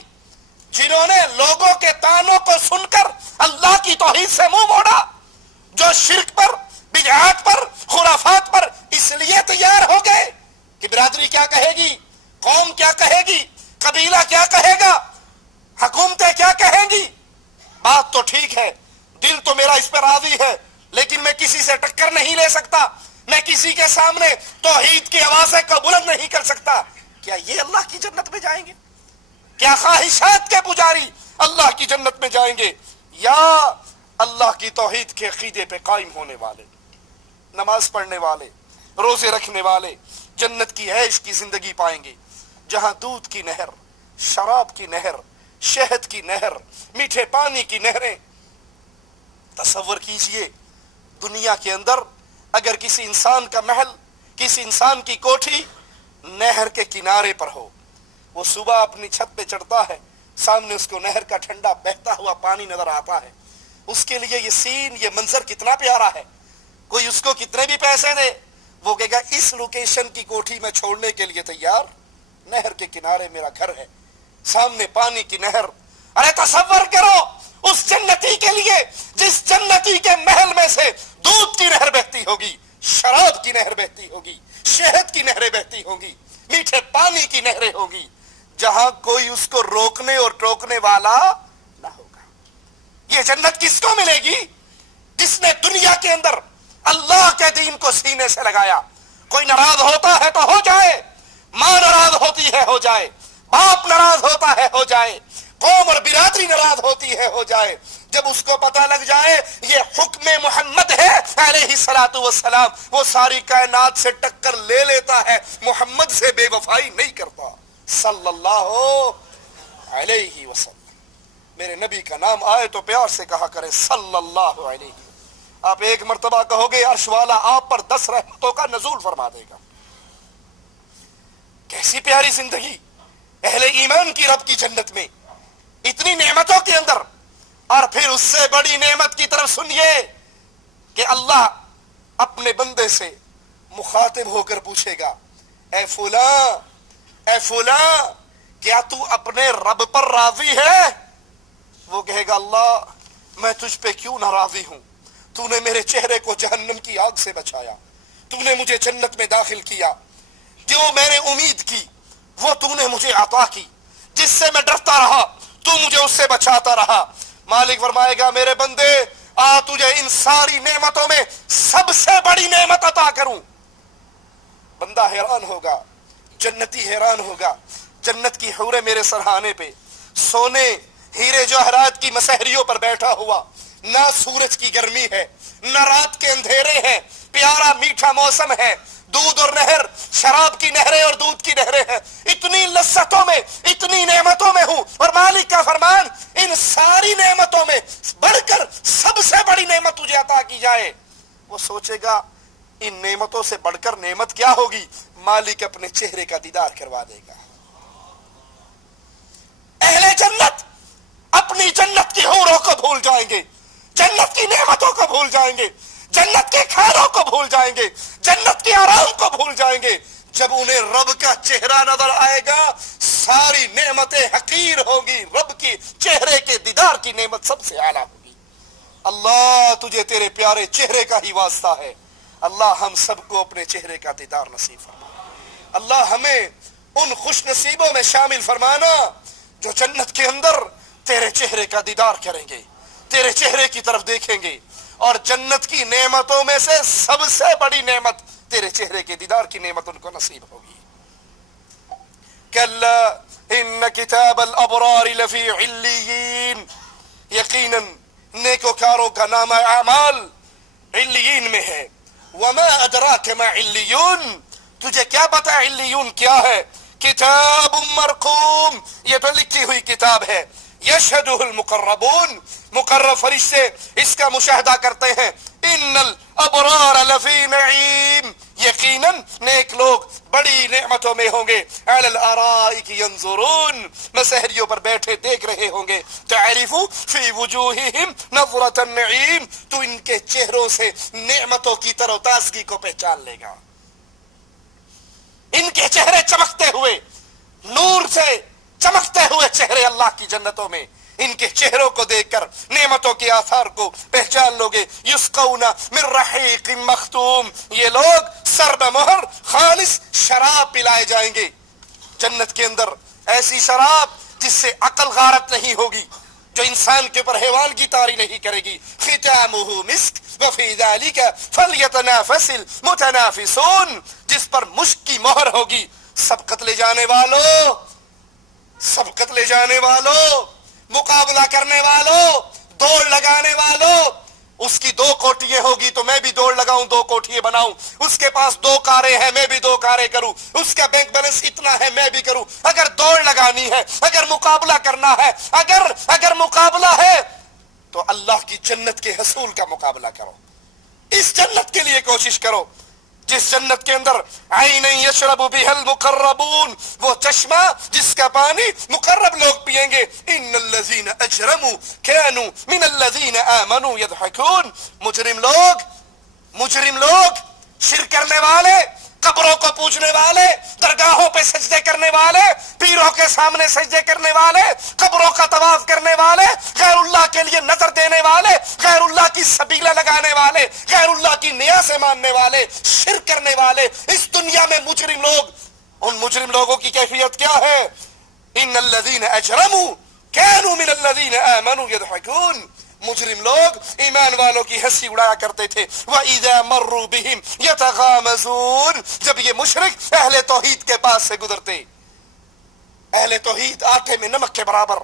جنہوں نے لوگوں کے طعنوں کو سن کر اللہ کی توحید سے منہ موڑا, جو شرک پر, بدعات پر, خرافات پر اس لیے تیار ہو گئے کہ برادری کیا کہے گی, قوم کیا کہے گی, قبیلہ کیا کہے گا, حکومتیں کیا کہیں گی. بات تو ٹھیک ہے, دل تو میرا اس پہ راضی ہے, لیکن میں کسی سے ٹکر نہیں لے سکتا, میں کسی کے سامنے توحید کی آوازیں کو بلند نہیں کر سکتا. کیا یہ اللہ کی جنت میں جائیں گے؟ کیا خواہشات کے پجاری اللہ کی جنت میں جائیں گے, یا اللہ کی توحید کے عقیدے پہ قائم ہونے والے, نماز پڑھنے والے, روزے رکھنے والے جنت کی عیش کی زندگی پائیں گے, جہاں دودھ کی نہر, شراب کی نہر, شہد کی نہر, میٹھے پانی کی نہریں. تصور کیجئے دنیا کے اندر اگر کسی انسان کا محل, کسی انسان کی کوٹھی نہر کے کنارے پر ہو, وہ صبح اپنی چھت پہ چڑھتا ہے, سامنے اس کو نہر کا ٹھنڈا بہتا ہوا پانی نظر آتا ہے. اس کے لیے یہ سین, یہ منظر کتنا پیارا ہے. کوئی اس کو کتنے بھی پیسے دے, وہ کہے گا اس لوکیشن کی کوٹھی میں چھوڑنے کے لیے تیار, نہر کے کنارے میرا گھر ہے, سامنے پانی کی نہر. ارے تصور کرو اس جنتی کے لیے جس جنتی کے محل میں سے دودھ کی نہر بہتی ہوگی, شراب کی نہر بہتی ہوگی, شہد کی نہریں بہتی ہوں گی, میٹھے پانی کی نہریں ہوں گی, جہاں کوئی اس کو روکنے اور ٹوکنے والا نہ ہوگا. یہ جنت کس کو ملے گی؟ جس نے دنیا کے اندر اللہ کے دین کو سینے سے لگایا. کوئی ناراض ہوتا ہے تو ہو جائے, ماں ناراض ہوتی ہے ہو جائے, باپ ناراض ہوتا ہے ہو جائے, قوم اور برادری ناراض ہوتی ہے ہو جائے, جب اس کو پتہ لگ جائے یہ حکم محمد ہے علیہ الصلوۃ والسلام, وہ ساری کائنات سے ٹکر لے لیتا ہے, محمد سے بے وفائی نہیں کرتا صلی اللہ علیہ وسلم. میرے نبی کا نام آئے تو پیار سے کہا کرے صلی اللہ علیہ. آپ ایک مرتبہ کہو گے عرش والا آپ پر 10 رحمتوں کا نزول فرما دے گا. کیسی پیاری زندگی اہل ایمان کی رب کی جنت میں, اتنی نعمتوں کے اندر. اور پھر اس سے بڑی نعمت کی طرف سنیے کہ اللہ اپنے بندے سے مخاطب ہو کر پوچھے گا, اے فلاں, اے فلاں, کیا تو اپنے رب پر راضی ہے؟ وہ کہے گا, اللہ میں تجھ پہ کیوں نہ راضی ہوں, تو نے میرے چہرے کو جہنم کی آگ سے بچایا, تو نے مجھے جنت میں داخل کیا, جو میں نے امید کی وہ تو نے مجھے عطا کی, جس سے میں ڈرتا رہا تو مجھے اس سے بچاتا رہا. مالک فرمائے گا, میرے بندے آ تجھے ان ساری نعمتوں میں سب سے بڑی نعمت عطا کروں. بندہ حیران ہوگا, جنتی حیران ہوگا. جنت کی حوریں میرے سرہانے پہ سونے ہیرے جواہرات کی مسحریوں پر بیٹھا ہوا, نہ سورج کی گرمی ہے, نہ رات کے اندھیرے ہیں, پیارا میٹھا موسم ہے, دودھ اور نہر, شراب کی نہریں اور دودھ کی نہریں ہیں. اتنی لذتوں میں, اتنی نعمتوں میں ہوں, اور مالک کا فرمان ان ساری نعمتوں میں بڑھ کر سب سے بڑی نعمت تجھے عطا کی جائے. وہ سوچے گا ان نعمتوں سے بڑھ کر نعمت کیا ہوگی؟ مالک اپنے چہرے کا دیدار کروا دے گا. اہل جنت اپنی جنت کی حوروں کو بھول جائیں گے، جنت کی نعمتوں کو بھول جائیں گے، جنت کے کھانوں کو بھول جائیں گے، جنت کے آرام کو بھول جائیں گے. جب انہیں رب کا چہرہ نظر آئے گا ساری نعمتیں حقیر ہوگی، رب کی چہرے کے دیدار کی نعمت سب سے اعلیٰ ہوگی. اللہ تجھے تیرے پیارے چہرے کا ہی واسطہ ہے، اللہ ہم سب کو اپنے چہرے کا دیدار نصیب فرما. اللہ ہمیں ان خوش نصیبوں میں شامل فرمانا جو جنت کے اندر تیرے چہرے کا دیدار کریں گے، تیرے چہرے کی طرف دیکھیں گے، اور جنت کی نعمتوں میں سے سب سے بڑی نعمت تیرے چہرے کے دیدار کی نعمت ان کو نصیب ہوگی. کلا ان کتاب الابرار لفی علیین، یقیناً نیکوکاروں کا نامہ اعمال علیین میں ہے. وما ادراک ما علیون، تجھے کیا پتا علیون کیا ہے؟ کتاب مرقوم، یہ تو لکھی ہوئی کتاب ہے. یشہدہ المقربون، مقرب فرشتے اس کا مشاہدہ کرتے ہیں. ان الابرار لفی نعیم، یقیناً نیک لوگ بڑی نعمتوں میں ہوں گے. علی الارائک ینظرون، مسہریوں پر بیٹھے دیکھ رہے ہوں گے. تعرف فی وجوہہم نظرۃ النعیم، تو ان کے چہروں سے نعمتوں کی تر و تازگی کو پہچان لے گا. ان کے چہرے چمکتے ہوئے، نور سے چمکتے ہوئے چہرے اللہ کی جنتوں میں، ان کے چہروں کو دیکھ کر نعمتوں کے آثار کو پہچان لوگے. یسقون من رحیق مختوم، یہ لوگ سر بمہر خالص شراب پلائے جائیں گے جنت کے اندر، ایسی شراب جس سے عقل غارت نہیں ہوگی، جو انسان کے اوپر حیوان کی طاری نہیں کرے گی. ختامہ مسک وفی ذالک فلیتنافس المتنافسون، جس پر مشک کی مہر ہوگی. سبقت لے جانے والوں، سبقت لے جانے والوں، مقابلہ کرنے والوں، دوڑ لگانے والوں، اس کی 2 کوٹھیاں ہوگی تو میں بھی دوڑ لگاؤں 2 کوٹھیاں بناؤں. اس کے پاس 2 کاریں ہیں میں بھی 2 کاریں کروں. اس کا بینک بیلنس اتنا ہے میں بھی کروں. اگر دوڑ لگانی ہے، اگر مقابلہ کرنا ہے، اگر مقابلہ ہے تو اللہ کی جنت کے حصول کا مقابلہ کرو. اس جنت کے لیے کوشش کرو جس جنت کے اندر عین یشرب بها المقربون، وہ چشمہ جس کا پانی مقرب لوگ پیئیں گے. ان الذین اجرموا كانوا من الذین آمنوا يضحكون، مجرم لوگ، شرک کرنے والے، قبروں کو پوجنے والے، درگاہوں پہ سجدے کرنے والے، پیروں کے سامنے سجدے کرنے والے، قبروں کا طواف کرنے والے، غیر اللہ کے لیے نظر دینے والے، غیر اللہ کی سبیلہ لگانے والے، غیر اللہ کی نیازیں ماننے والے، شرک کرنے والے، اس دنیا میں مجرم لوگ. ان مجرم لوگوں کی کیفیت کیا ہے؟ ان الذین اجرموا كانوا من الذین آمنوا يضحكون، مجرم لوگ ایمان والوں کی ہنسی اڑایا کرتے تھے. وَإِذَا مَرُّوا بِهِمْ يَتَغَامَزُونَ، جب یہ مشرک اہل توحید کے پاس سے گزرتے، اہل توحید آٹے میں نمک کے برابر،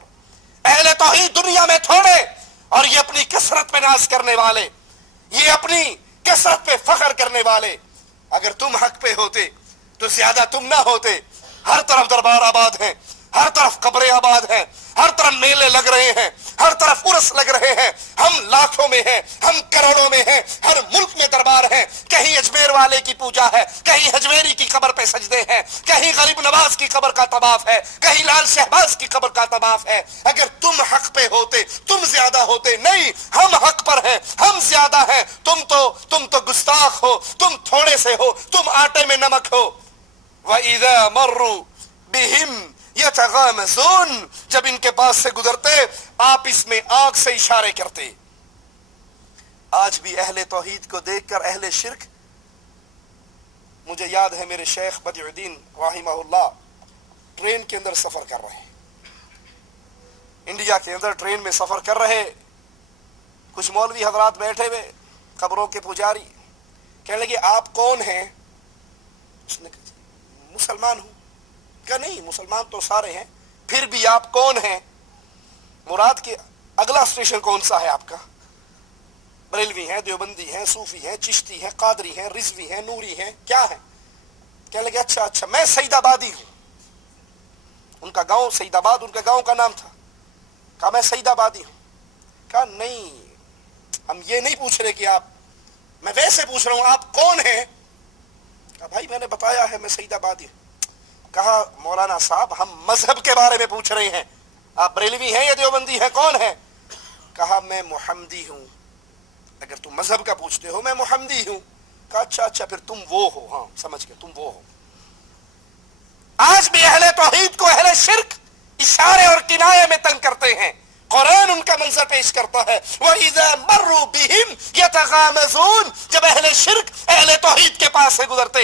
اہل توحید دنیا میں تھوڑے، اور یہ اپنی کثرت پہ ناز کرنے والے، یہ اپنی کثرت پہ فخر کرنے والے. اگر تم حق پہ ہوتے تو زیادہ تم نہ ہوتے. ہر طرف دربار آباد ہیں، ہر طرف قبریں آباد ہیں، ہر طرف میلے لگ رہے ہیں، ہر طرف عرس لگ رہے ہیں. ہم لاکھوں میں ہیں، ہم کروڑوں میں ہیں، ہر ملک میں دربار ہیں. کہیں اجمیر والے کی پوجا ہے، کہیں اجمیری کی قبر پہ سجدے ہیں، کہیں غریب نواز کی قبر کا طواف ہے، کہیں لال شہباز کی قبر کا طواف ہے. اگر تم حق پہ ہوتے تم زیادہ ہوتے. نہیں، ہم حق پر ہیں، ہم زیادہ ہیں. تم تو گستاخ ہو، تم تھوڑے سے ہو، تم آٹے میں نمک ہو. وَإِذَا مَرُّوا بِهِمْ یتغامزون، جب ان کے پاس سے گزرتے آپ اس میں آنکھ سے اشارے کرتے. آج بھی اہل توحید کو دیکھ کر اہل شرک، مجھے یاد ہے میرے شیخ بدیع الدین رحمہ اللہ ٹرین کے اندر سفر کر رہے، انڈیا کے اندر ٹرین میں سفر کر رہے. کچھ مولوی حضرات بیٹھے ہوئے، قبروں کے پجاری، کہنے لگے آپ کون ہیں؟ اس نے کہا مسلمان ہوں. کہا نہیں، مسلمان تو سارے ہیں، پھر بھی آپ کون ہیں؟ مراد کہ اگلا اسٹیشن کون سا ہے آپ کا؟ بریلوی ہیں، دیوبندی ہیں، صوفی ہیں، چشتی ہیں، قادری ہیں، رضوی ہیں، نوری ہیں، کیا ہیں؟ کہنے لگے اچھا میں سعید آبادی ہوں. ان کا گاؤں سعید آباد ان کے گاؤں کا نام تھا. کہا میں سعید آبادی ہوں. کہا نہیں، ہم یہ نہیں پوچھ رہے کہ آپ میں ویسے پوچھ رہا ہوں آپ کون ہیں؟ کہا بھائی میں نے بتایا ہے میں سعید آبادی. کہا مولانا صاحب ہم مذہب کے بارے میں پوچھ رہے ہیں, آپ بریلوی ہیں یا دیوبندی ہیں, کون ہیں؟ کہا میں محمدی ہوں. اگر تم مذہب کا پوچھتے ہو میں محمدی ہوں. کہا اچھا پھر تم وہ ہو. ہاں سمجھ گئے تم وہ ہو. آج بھی اہل توحید کو اہل شرک اشارے اور کنایے میں تنگ کرتے ہیں. قرآن ان کا منظر پیش کرتا ہے وَإِذَا مَرُّوا بِهِمْ يَتَغَامَزُونَ, جب اہل شرک اہل توحید کے پاس سے گزرتے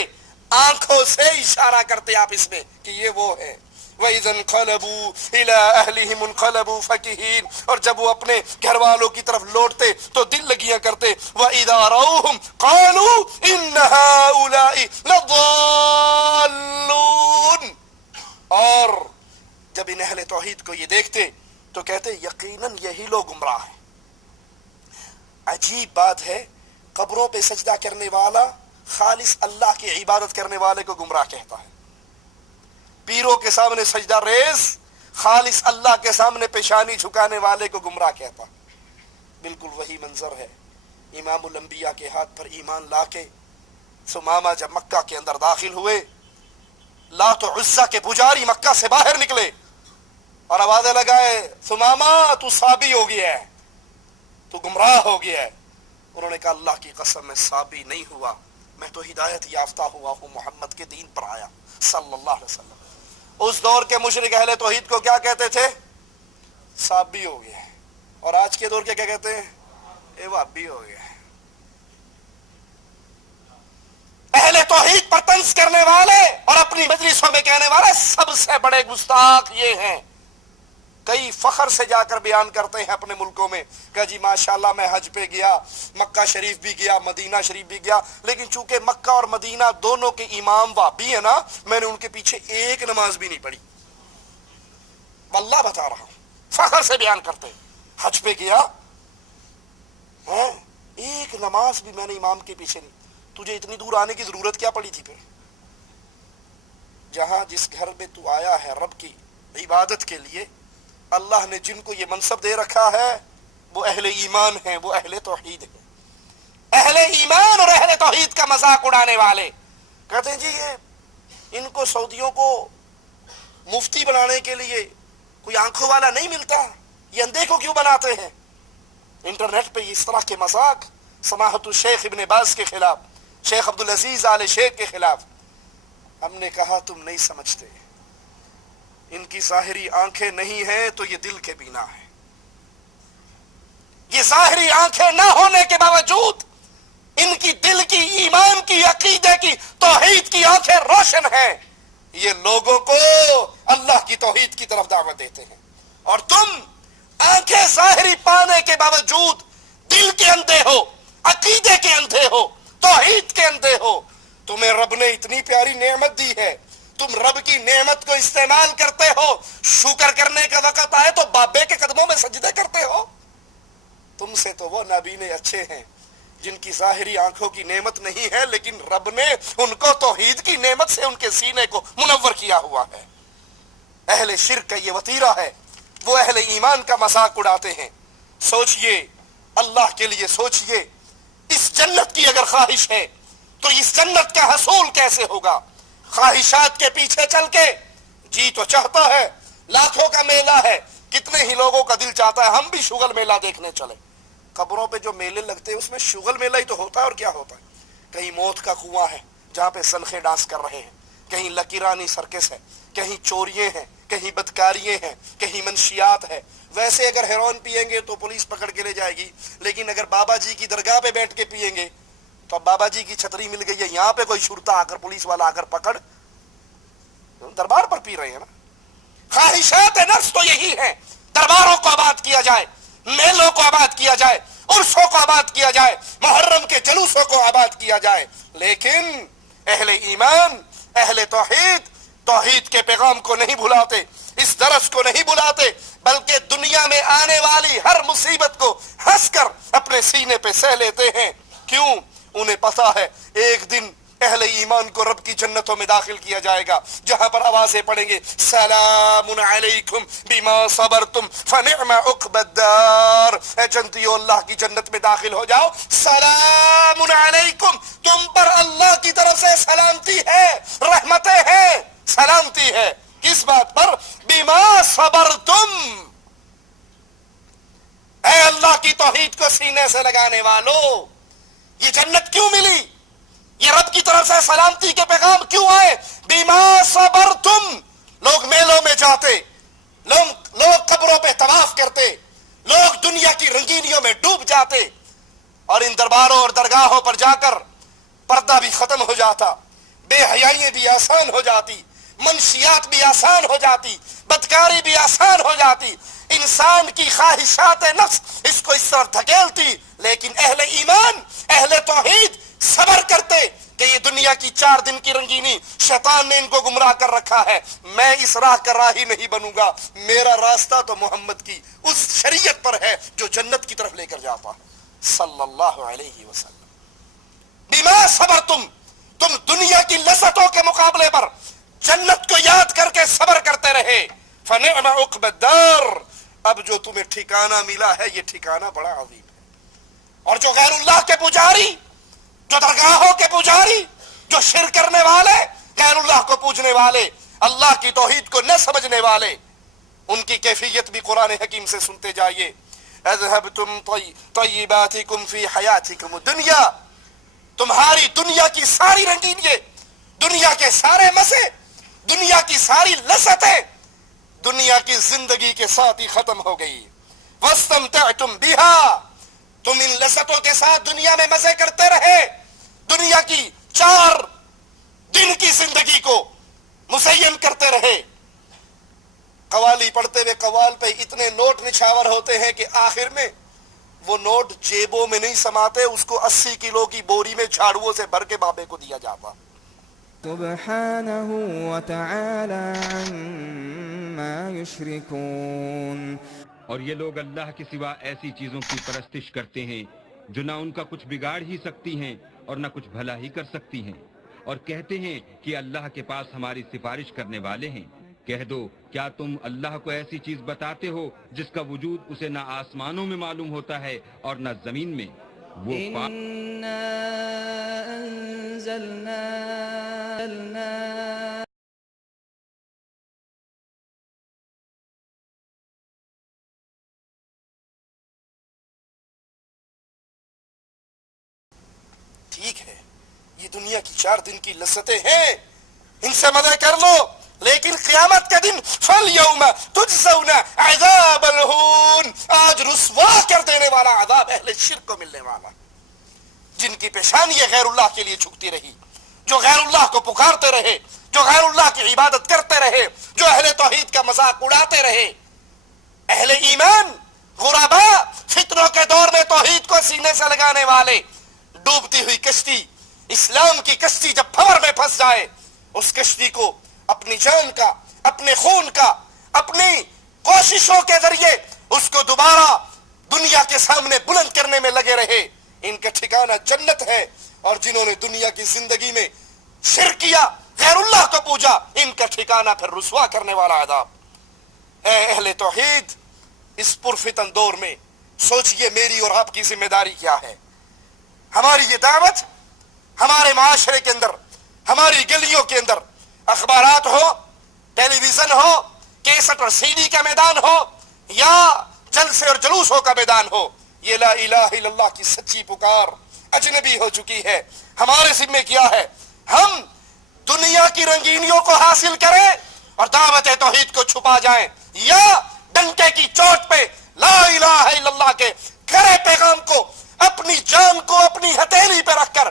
آنکھوں سے اشارہ کرتے آپس میں کہ یہ وہ ہے. وَإِذَا انْقَلَبُوا إِلَىٰ أَهْلِهِمْ انْقَلَبُوا فَكِهِينَ, اور جب وہ اپنے گھر والوں کی طرف لوٹتے تو دل لگیاں کرتے. وَإِذَا رَأَوْهُمْ قَالُوا إِنَّ هَٰؤُلَاءِ لَضَالُّونَ, اور جب ان اہل توحید کو یہ دیکھتے تو کہتے یقیناً یہی لوگ گمراہ ہیں. عجیب بات ہے, قبروں پہ سجدہ کرنے والا خالص اللہ کی عبادت کرنے والے کو گمراہ کہتا ہے. پیروں کے سامنے سجدہ ریز خالص اللہ کے سامنے پیشانی جھکانے والے کو گمراہ کہتا ہے. بالکل وہی منظر ہے امام الانبیاء کے ہاتھ پر ایمان لا کے ثمامہ جب مکہ کے اندر داخل ہوئے, لات و عزا کے پجاری مکہ سے باہر نکلے اور آوازیں لگائے ثمامہ تو صابی ہو گیا ہے, تو گمراہ ہو گیا ہے. انہوں نے کہا اللہ کی قسم میں صابی نہیں ہوا, میں تو ہدایت یافتہ ہوا ہوں, محمد کے دین پر آیا صلی اللہ علیہ وسلم. اس دور کے مشرک اہل توحید کو کیا کہتے تھے؟ صابی ہو گیا ہے. اور آج کے دور کے کیا کہتے ہیں؟ اے وابی ہو گیا ہے. اہل توحید پر طنز کرنے والے اور اپنی مجلسوں میں کہنے والے سب سے بڑے گستاخ یہ ہیں. کئی فخر سے جا کر بیان کرتے ہیں اپنے ملکوں میں کہ جی ماشاءاللہ میں حج پہ گیا, مکہ شریف بھی گیا, مدینہ شریف بھی گیا, لیکن چونکہ مکہ اور مدینہ دونوں کے امام وہابی ہیں نا, میں نے ان کے پیچھے ایک نماز بھی نہیں پڑھی. واللہ بتا رہا ہوں, فخر سے بیان کرتے حج پہ گیا, ایک نماز بھی میں نے امام کے پیچھے نہیں. تجھے اتنی دور آنے کی ضرورت کیا پڑی تھی؟ پھر جہاں جس گھر میں تو آیا ہے رب کی عبادت کے لیے, اللہ نے جن کو یہ منصب دے رکھا ہے وہ اہل ایمان ہیں, وہ اہل توحید ہیں. اہل ایمان اور اہل توحید کا مذاق اڑانے والے کہتے ہیں جی یہ ان کو سعودیوں کو مفتی بنانے کے لیے کوئی آنکھوں والا نہیں ملتا, یہ اندھے کو کیوں بناتے ہیں؟ انٹرنیٹ پہ اس طرح کے مذاق سماحت الشیخ ابن باز کے خلاف, شیخ عبدالعزیز آل شیخ کے خلاف. ہم نے کہا تم نہیں سمجھتے, ان کی ظاہری آنکھیں نہیں ہیں تو یہ دل کے بینا ہے. یہ ظاہری آنکھیں نہ ہونے کے باوجود ان کی دل کی, ایمان کی, عقیدے کی, توحید کی آنکھیں روشن ہیں. یہ لوگوں کو اللہ کی توحید کی طرف دعوت دیتے ہیں, اور تم آنکھیں ظاہری پانے کے باوجود دل کے اندھے ہو, عقیدے کے اندھے ہو, توحید کے اندھے ہو. تمہیں رب نے اتنی پیاری نعمت دی ہے, تم رب کی نعمت کو استعمال کرتے ہو, شکر کرنے کا وقت آئے تو بابے کے قدموں میں سجدے کرتے ہو. تم سے تو وہ نابینے اچھے ہیں جن کی ظاہری آنکھوں کی نعمت نہیں ہے, لیکن رب نے ان کو توحید کی نعمت سے ان کے سینے کو منور کیا ہوا ہے. اہل شرک کا یہ وتیرہ ہے, وہ اہل ایمان کا مذاق اڑاتے ہیں. سوچئے, اللہ کے لیے سوچئے, اس جنت کی اگر خواہش ہے تو اس جنت کا حصول کیسے ہوگا؟ خواہشات کے پیچھے چل کے جی تو چاہتا ہے, لاکھوں کا میلہ ہے, کتنے ہی لوگوں کا دل چاہتا ہے ہم بھی شغل میلہ دیکھنے چلے. قبروں پہ جو میلے لگتے ہیں اس میں شغل میلہ ہی تو ہوتا ہے, اور کیا ہوتا ہے؟ کہیں موت کا کنواں ہے جہاں پہ سنخے ڈانس کر رہے ہیں, کہیں لکیرانی سرکس ہے, کہیں چوریے ہیں, کہیں بدکاریے ہیں, کہیں منشیات ہے. ویسے اگر ہیروئن پیئیں گے تو پولیس پکڑ کے لے جائے گی, لیکن اگر بابا جی کی درگاہ پہ بیٹھ کے پیئیں گے تو اب بابا جی کی چھتری مل گئی ہے, یہاں پہ کوئی شرطہ آ کر, پولیس والا آ کر پکڑ, دربار پر پی رہے ہیں نا. خواہشات نفس تو یہی ہیں, درباروں کو آباد کیا جائے, میلوں کو آباد کیا جائے, عرسوں کو آباد کیا جائے, محرم کے جلوسوں کو آباد کیا جائے. لیکن اہل ایمان, اہل توحید, توحید کے پیغام کو نہیں بھلاتے, اس درس کو نہیں بھلاتے, بلکہ دنیا میں آنے والی ہر مصیبت کو ہنس کر اپنے سینے پہ سہ لیتے ہیں. کیوں؟ انہیں پتا ہے ایک دن اہل ایمان کو رب کی جنتوں میں داخل کیا جائے گا جہاں پر آوازیں پڑیں گے سلام علیکم بما صبرتم فنعم عقبى الدار. اے جنتیو اللہ کی جنت میں داخل ہو جاؤ, سلام طرف سے سلامتی ہے، رحمتیں ہیں، سلامتی ہے. کس بات پر؟ بما صبرتم. اے اللہ کی توحید کو سینے سے لگانے والو، یہ جنت کیوں ملی؟ یہ رب کی طرف سے سلامتی کے پیغام کیوں آئے؟ بما صبرتم. لوگ میلوں میں جاتے، لوگ قبروں پہ طواف کرتے، لوگ دنیا کی رنگینیوں میں ڈوب جاتے، اور ان درباروں اور درگاہوں پر جا کر پردہ بھی ختم ہو جاتا، بے حیائی بھی آسان ہو جاتی، منشیات بھی آسان ہو جاتی، بدکاری بھی آسان ہو جاتی، انسان کی خواہشات نفس اس کو اس طرف دھکیلتی. لیکن اہل ایمان، اہل توحید صبر کرتے کہ یہ دنیا کی 4 دن کی رنگینی شیطان نے ان کو گمراہ کر رکھا ہے، میں اس راہ کا راہی نہیں بنوں گا، میرا راستہ تو محمد کی اس شریعت پر ہے جو جنت کی طرف لے کر جاتا ہے صلی اللہ علیہ وسلم. بما صبرتم، تم دنیا کی لذتوں کے مقابلے پر جنت کو یاد کر کے صبر کرتے رہے. فنعم عقبى الدار، اب جو تمہیں ٹھکانہ ملا ہے یہ ٹھکانہ بڑا عظیم ہے. اور جو غیر اللہ کے پجاری، جو درگاہوں کے پجاری، جو شرک کرنے والے، غیر اللہ کو پوجنے والے، اللہ کی توحید کو نہ سمجھنے والے، ان کی کیفیت بھی قرآن حکیم سے سنتے جائیے. اذهبتم طیباتکم فی حیاتکم الدنیا، تمہاری دنیا کی ساری رنگینیاں، دنیا کے سارے مزے، دنیا کی ساری لذتیں دنیا کی زندگی کے ساتھ ہی ختم ہو گئی. واستمتعتم بها، تم ان لذتوں کے ساتھ دنیا میں مزے کرتے رہے، دنیا کی 4 دن کی زندگی کو مزین کرتے رہے. قوالی پڑھتے ہوئے قوال پہ اتنے نوٹ نچھاور ہوتے ہیں کہ آخر میں وہ نوٹ جیبوں میں نہیں سماتے، اس کو 80 کلو کی بوری میں جھاڑوؤں سے بھر کے بابے کو دیا جاتا. سبحانہ وتعالی عما یشرکون. اور یہ لوگ اللہ کے سوا ایسی چیزوں کی پرستش کرتے ہیں جو نہ ان کا کچھ بگاڑ ہی سکتی ہیں اور نہ کچھ بھلا ہی کر سکتی ہیں، اور کہتے ہیں کہ اللہ کے پاس ہماری سفارش کرنے والے ہیں. کہہ دو کیا تم اللہ کو ایسی چیز بتاتے ہو جس کا وجود اسے نہ آسمانوں میں معلوم ہوتا ہے اور نہ زمین میں؟ وہ انا انزلنا ٹھیک ہے، یہ دنیا کی 4 دن کی لذتیں ہیں، ان سے مزے کر لو، لیکن قیامت کے دن فَالْيَوْمَ تُجْزَوْنَ عَذَابَ الْهُونِ، آج رسوا کر دینے والا عذاب اہل شرک کو ملنے والا، جن کی پیشانی غیر اللہ کے لیے جھکتی رہی، جو غیر اللہ کو پکارتے رہے، جو غیر اللہ کی عبادت کرتے رہے، جو اہل توحید کا مذاق اڑاتے رہے. اہل ایمان، غرباء، فتنوں کے دور میں توحید کو سینے سے لگانے والے، ڈوبتی ہوئی کشتی، اسلام کی کشتی جب بھنور میں پھنس جائے، اس کشتی کو اپنی جان کا، اپنے خون کا، اپنی کوششوں کے ذریعے اس کو دوبارہ دنیا کے سامنے بلند کرنے میں لگے رہے. ان کا ٹھکانہ جنت ہے. اور جنہوں نے دنیا کی زندگی میں شرک کیا، غیر اللہ کو پوجا، ان کا ٹھکانہ پھر رسوا کرنے والا عذاب. اے اہل توحید، اس پرفتن دور میں سوچئے میری اور آپ کی ذمہ داری کیا ہے. ہماری یہ دعوت ہمارے معاشرے کے اندر، ہماری گلیوں کے اندر، اخبارات ہو، ٹیلی ویژن ہو، کیسٹ اور سی ڈی کا میدان ہو، یا جلسے اور جلوسوں کا میدان ہو، یہ لا الہ الا اللہ کی سچی پکار اجنبی ہو چکی ہے. ہمارے ذمہ کیا ہے؟ ہم دنیا کی رنگینیوں کو حاصل کریں اور دعوت توحید کو چھپا جائیں، یا ڈنکے کی چوٹ پہ لا الہ الا اللہ کے کھرے پیغام کو اپنی جان کو اپنی ہتھیلی پہ رکھ کر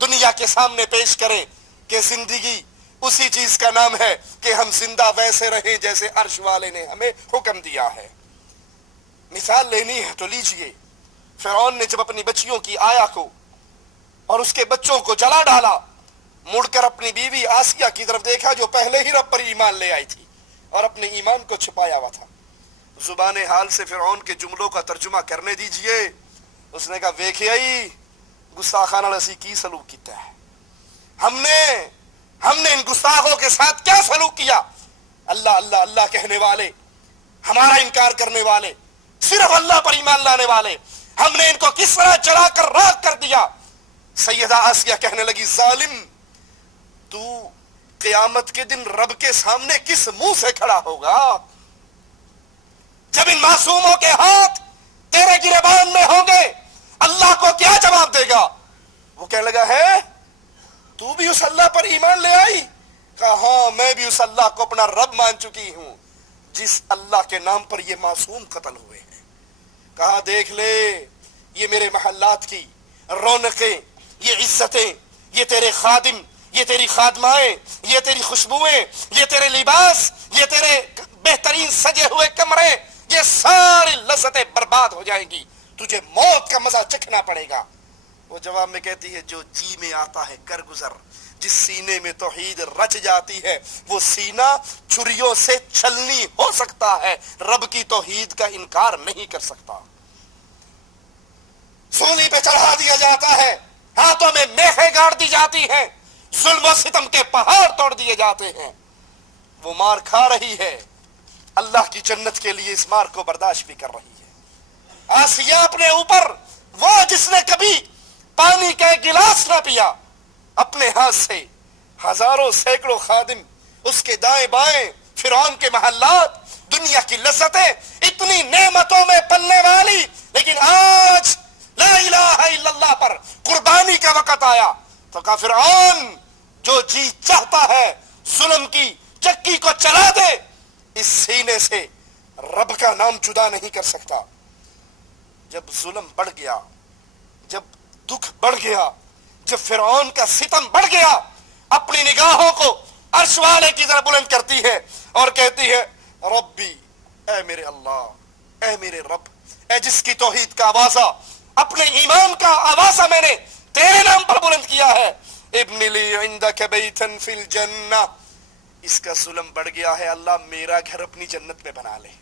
دنیا کے سامنے پیش کریں کہ زندگی اسی چیز کا نام ہے کہ ہم زندہ ویسے رہیں جیسے عرش والے نے ہمیں حکم دیا ہے. مثال لینی ہے تو لیجئے. فرعون نے جب اپنی بچیوں کی آیا کو اور اس کے بچوں کو جلا ڈالا، مڑ کر اپنی بیوی آسیہ کی طرف دیکھا جو پہلے ہی رب پر ایمان لے آئی تھی اور اپنے ایمان کو چھپایا ہوا تھا. زبان حال سے فرعون کے جملوں کا ترجمہ کرنے دیجئے. اس نے کہا ویکھے آئی گستاخانہ لسی کی سلوک کیتا ہے، ہم نے ان گستاخوں کے ساتھ کیا سلوک کیا. اللہ اللہ اللہ کہنے والے، ہمارا انکار کرنے والے، صرف اللہ پر ایمان لانے والے، ہم نے ان کو کس طرح جلا کر راکھ کر دیا. سیدہ آسیہ کہنے لگی ظالم تو قیامت کے دن رب کے سامنے کس منہ سے کھڑا ہوگا جب ان معصوموں کے ہاتھ تیرے گریبان میں ہوں گے؟ اللہ کو کیا جواب دے گا؟ وہ کہنے لگا ہے تو بھی اس اللہ پر ایمان لے آئی؟ کہا ہاں میں بھی اس اللہ کو اپنا رب مان چکی ہوں جس اللہ کے نام پر یہ معصوم قتل ہوئے ہیں۔ کہا دیکھ لے یہ میرے محلات کی رونقیں، یہ عزتیں، یہ تیرے خادم، یہ تیری خادمائیں، یہ تیری خوشبوئیں، یہ تیرے لباس، یہ تیرے بہترین سجے ہوئے کمرے، یہ ساری لذتیں برباد ہو جائیں گی، تجھے موت کا مزہ چکھنا پڑے گا۔ وہ جواب میں کہتی ہے جو جی میں آتا ہے کر گزر، جس سینے میں توحید رچ جاتی ہے وہ سینہ چھریوں سے چھلنی ہو سکتا ہے، رب کی توحید کا انکار نہیں کر سکتا۔ سولی پہ چڑھا دیا جاتا ہے، ہاتھوں میں میخیں گاڑ دی جاتی ہیں، ظلم و ستم کے پہاڑ توڑ دیے جاتے ہیں، وہ مار کھا رہی ہے، اللہ کی جنت کے لیے اس مار کو برداشت بھی کر رہی ہے۔ آسیہ اپنے اوپر، وہ جس نے کبھی پانی کا ایک گلاس نہ پیا، اپنے ہاتھ سے ہزاروں سینکڑوں خادم اس کے دائیں بائیں، فرعون کے محلات، دنیا کی لذتیں اتنی نعمتوں میں پلنے والی، لیکن آج لا الہ الا اللہ پر قربانی کا وقت آیا تو کہا فرعون جو جی چاہتا ہے ظلم کی چکی کو چلا دے، اس سینے سے رب کا نام جدا نہیں کر سکتا۔ جب ظلم بڑھ گیا، جب دکھ بڑھ گیا، جب فرعون کا ستم بڑھ گیا، اپنی نگاہوں کو عرش والے کی طرف بلند کرتی ہے اور کہتی ہے ربی، اے میرے اللہ، اے میرے رب، اے جس کی توحید کا آوازہ، اپنے ایمان کا آوازہ میں نے تیرے نام پر بلند کیا ہے، ابن لی عندک بیتا فی الجنہ، اس کا ظلم بڑھ گیا ہے، اللہ میرا گھر اپنی جنت میں بنا لے،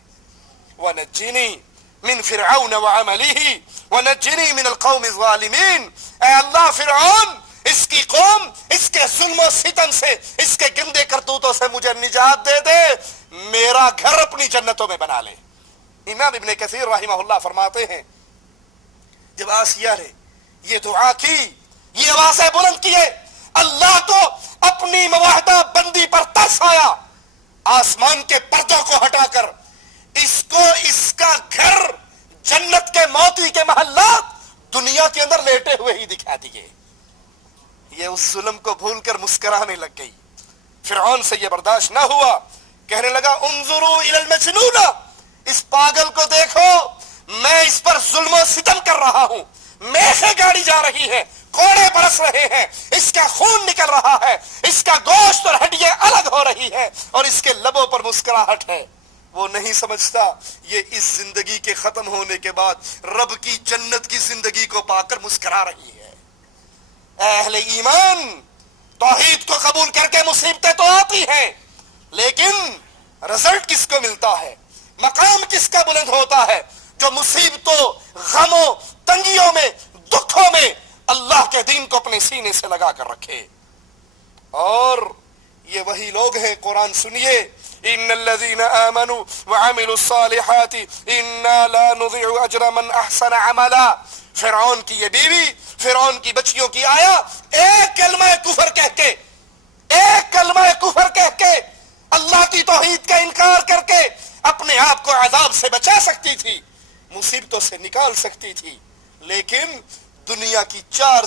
وَنَجِّنِي من فرعون وعمله ونجنی من القوم الظالمین، اے اللہ فرعون اس کی قوم، اس کے ظلم و ستم سے، اس کے گندے کرتوتوں سے مجھے نجات دے دے، میرا گھر اپنی جنتوں میں بنا لے۔ امام ابن کثیر رحمہ اللہ فرماتے ہیں جب آسیہ نے یہ دعا کی، یہ آوازیں بلند کیے، اللہ کو اپنی معاہدہ بندی پر ترس آیا، آسمان کے پردوں کو ہٹا کر اس کو اس کا گھر جنت کے موتی کے محلات دنیا کے اندر لیٹے ہوئے ہی دکھا دیے۔ یہ اس ظلم کو بھول کر مسکرانے لگ گئی۔ فرعون سے یہ برداشت نہ ہوا، کہنے لگا انظروا الی المجنون، اس پاگل کو دیکھو، میں اس پر ظلم و ستم کر رہا ہوں، میخیں گاڑی جا رہی ہے، کوڑے برس رہے ہیں، اس کا خون نکل رہا ہے، اس کا گوشت اور ہڈیاں الگ ہو رہی ہے اور اس کے لبوں پر مسکراہٹ ہے۔ وہ نہیں سمجھتا یہ اس زندگی کے ختم ہونے کے بعد رب کی جنت کی زندگی کو پا کر مسکرا رہی ہے۔ اہل ایمان توحید کو قبول کر کے مصیبتیں تو آتی ہیں، لیکن رزلٹ کس کو ملتا ہے، مقام کس کا بلند ہوتا ہے؟ جو مصیبتوں، غموں، تنگیوں میں، دکھوں میں اللہ کے دین کو اپنے سینے سے لگا کر رکھے۔ اور یہ وہی لوگ ہیں، قرآن سنیے، ان الذين آمنوا وعملوا الصالحات انا لا نضيع اجر من احسن عملا۔ فرعون کی یہ بیوی، فرعون کی بچیوں کی آیا، ایک کلمہ کفر کہہ کے، ایک کلمہ کفر کہہ کے اللہ کی توحید کا انکار کر کے اپنے آپ کو عذاب سے بچا سکتی تھی، مصیبتوں سے نکال سکتی تھی، لیکن دنیا کی چار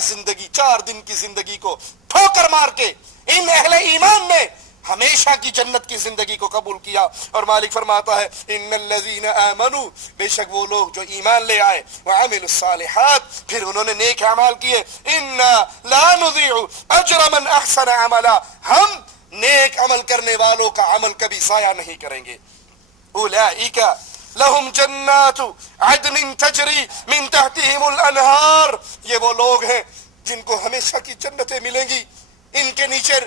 دن کی زندگی کو ٹھوکر مار کے ان اہل ایمان نے ہمیشہ کی جنت کی زندگی کو قبول کیا۔ اور مالک فرماتا ہے ان الذین آمنوا، بے شک وہ لوگ جو ایمان لے آئے، وعملوا الصالحات، پھر انہوں نے نیک اعمال کیے، انا لا نضيع اجر من احسن عملا، ہم نیک عمل کرنے والوں کا عمل کبھی ضائع نہیں کریں گے۔ اولئک لہم جنات عدن تجری من تحتہم الانہار، یہ وہ لوگ ہیں جن کو ہمیشہ کی جنتیں ملیں گی، ان کے نیچے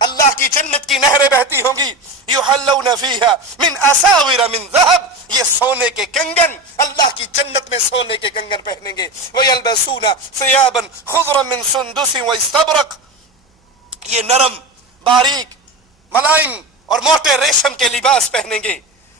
اللہ کی جنت کی نہریں بہتی ہوں گی، یحلون فیہا من اساور من ذہب، یہ سونے کے کنگن، اللہ کی جنت میں سونے کے کنگن پہنیں گے، ویلبسون ثیابا خضرا من سندس واستبرق، یہ نرم باریک ملائم اور موٹے ریشم کے لباس پہنیں گے،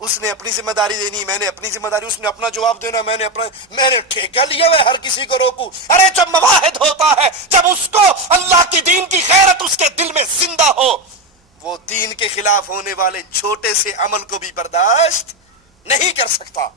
اس نے اپنی ذمہ داری دینی، میں نے اپنی ذمہ داری، اس نے اپنا جواب دینا، میں نے ٹھیکہ لیا ہوا ہر کسی کو روکوں۔ ارے جب مواحد ہوتا ہے، جب اس کو اللہ کی دین کی غیرت اس کے دل میں زندہ ہو، وہ دین کے خلاف ہونے والے چھوٹے سے عمل کو بھی برداشت نہیں کر سکتا۔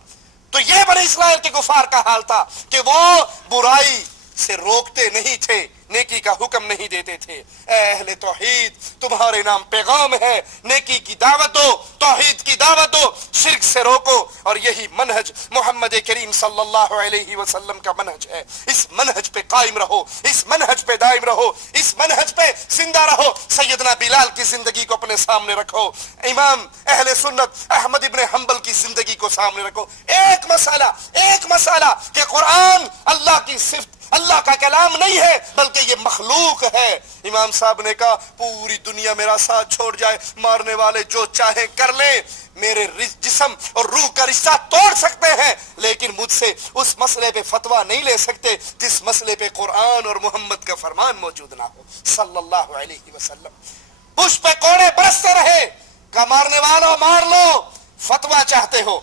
تو یہ بنی اسرائیل کے کفار کا حال تھا کہ وہ برائی سے روکتے نہیں تھے، نیکی کا حکم نہیں دیتے تھے۔ اے اہل توحید، تمہارے نام پیغام ہے، نیکی کی دعوت دو، توحید کی دعوت دو، شرک سے روکو، اور یہی منہج محمد کریم صلی اللہ علیہ وسلم کا منہج ہے۔ اس منہج پہ قائم رہو، اس منہج پہ دائم رہو، اس منہج پہ زندہ رہو۔ سیدنا بلال کی زندگی کو اپنے سامنے رکھو، امام اہل سنت احمد ابن حنبل کی زندگی کو سامنے رکھو۔ ایک مسئلہ کہ قرآن اللہ کی صفت، اللہ کا کلام نہیں ہے بلکہ یہ مخلوق ہے۔ امام صاحب نے کہا پوری دنیا میرا ساتھ چھوڑ جائے، مارنے والے جو چاہیں کر لیں، میرے جسم اور روح کا رشتہ توڑ سکتے ہیں، لیکن مجھ سے اس مسئلے پہ فتویٰ نہیں لے سکتے جس مسئلے پہ قرآن اور محمد کا فرمان موجود نہ ہو صلی اللہ علیہ وسلم۔ پشت پہ کوڑے برستے رہے کہ مارنے والوں مار لو، فتویٰ چاہتے ہو۔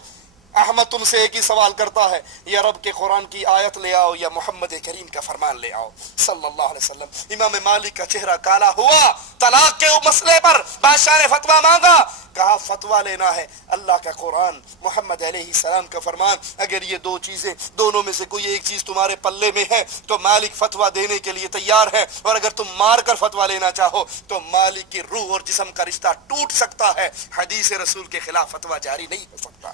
احمد تم سے ایک ہی سوال کرتا ہے، یا رب کے قرآن کی آیت لے آؤ یا محمد کریم کا فرمان لے آؤ صلی اللہ علیہ وسلم۔ امام مالک کا چہرہ کالا ہوا، طلاق کے مسئلے پر بادشاہ نے فتویٰ مانگا، کہا فتویٰ لینا ہے اللہ کا قرآن، محمد علیہ السلام کا فرمان۔ اگر یہ دو چیزیں، دونوں میں سے کوئی ایک چیز تمہارے پلے میں ہے تو مالک فتویٰ دینے کے لیے تیار ہے، اور اگر تم مار کر فتویٰ لینا چاہو تو مالک کی روح اور جسم کا رشتہ ٹوٹ سکتا ہے، حدیث رسول کے خلاف فتویٰ جاری نہیں ہو سکتا۔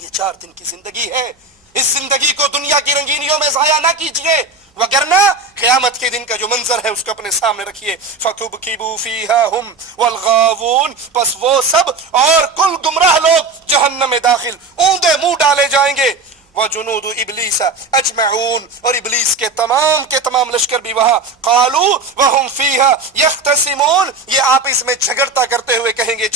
یہ 4 دن کی زندگی ہے، اس زندگی کو دنیا کی رنگینیوں میں ضائع نہ کیجئے، وگرنہ قیامت کے دن کا جو منظر ہے اس کو اپنے سامنے رکھیے۔ فَكُبْكِبُوا فِيهَا هُمْ وَالْغَاوُونَ، پس وہ سب اور کل گمراہ لوگ جہنم میں داخل، اوندے منہ ڈالے جائیں گے۔ وَجُنُودُ إِبْلِيسَ أَجْمَعُونَ، اور ابلیس کے تمام لشکر بھی وہاں۔ قَالُوا وَهُمْ فِيهَا يَخْتَصِمُونَ، یہ آپس میں جھگڑا کرتے ہوئے کہیں گے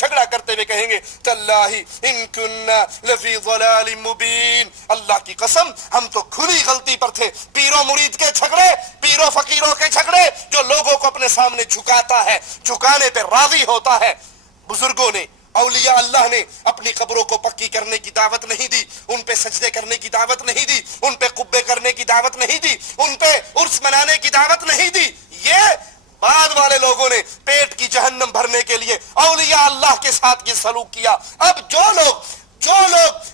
تَاللَّهِ إِن كُنَّا لَفِي ضَلَالٍ مُبِينٍ، اللہ کی قسم ہم تو کھلی غلطی پر تھے۔ پیر و مرید کے جھگڑے، پیر و فقیروں کے جھگڑے، جو لوگوں کو اپنے سامنے جھکاتا ہے، جھکانے پہ راضی ہوتا ہے۔ بزرگوں نے، اولیاء اللہ نے اپنی قبروں کو پکی کرنے کی دعوت نہیں دی، ان پہ سجدے کرنے کی دعوت نہیں دی، ان پہ قبے کرنے کی دعوت نہیں دی، ان پہ عرس منانے کی دعوت نہیں دی۔ یہ بعد والے لوگوں نے پیٹ کی جہنم بھرنے کے لیے اولیاء اللہ کے ساتھ یہ سلوک کیا۔ اب جو لوگ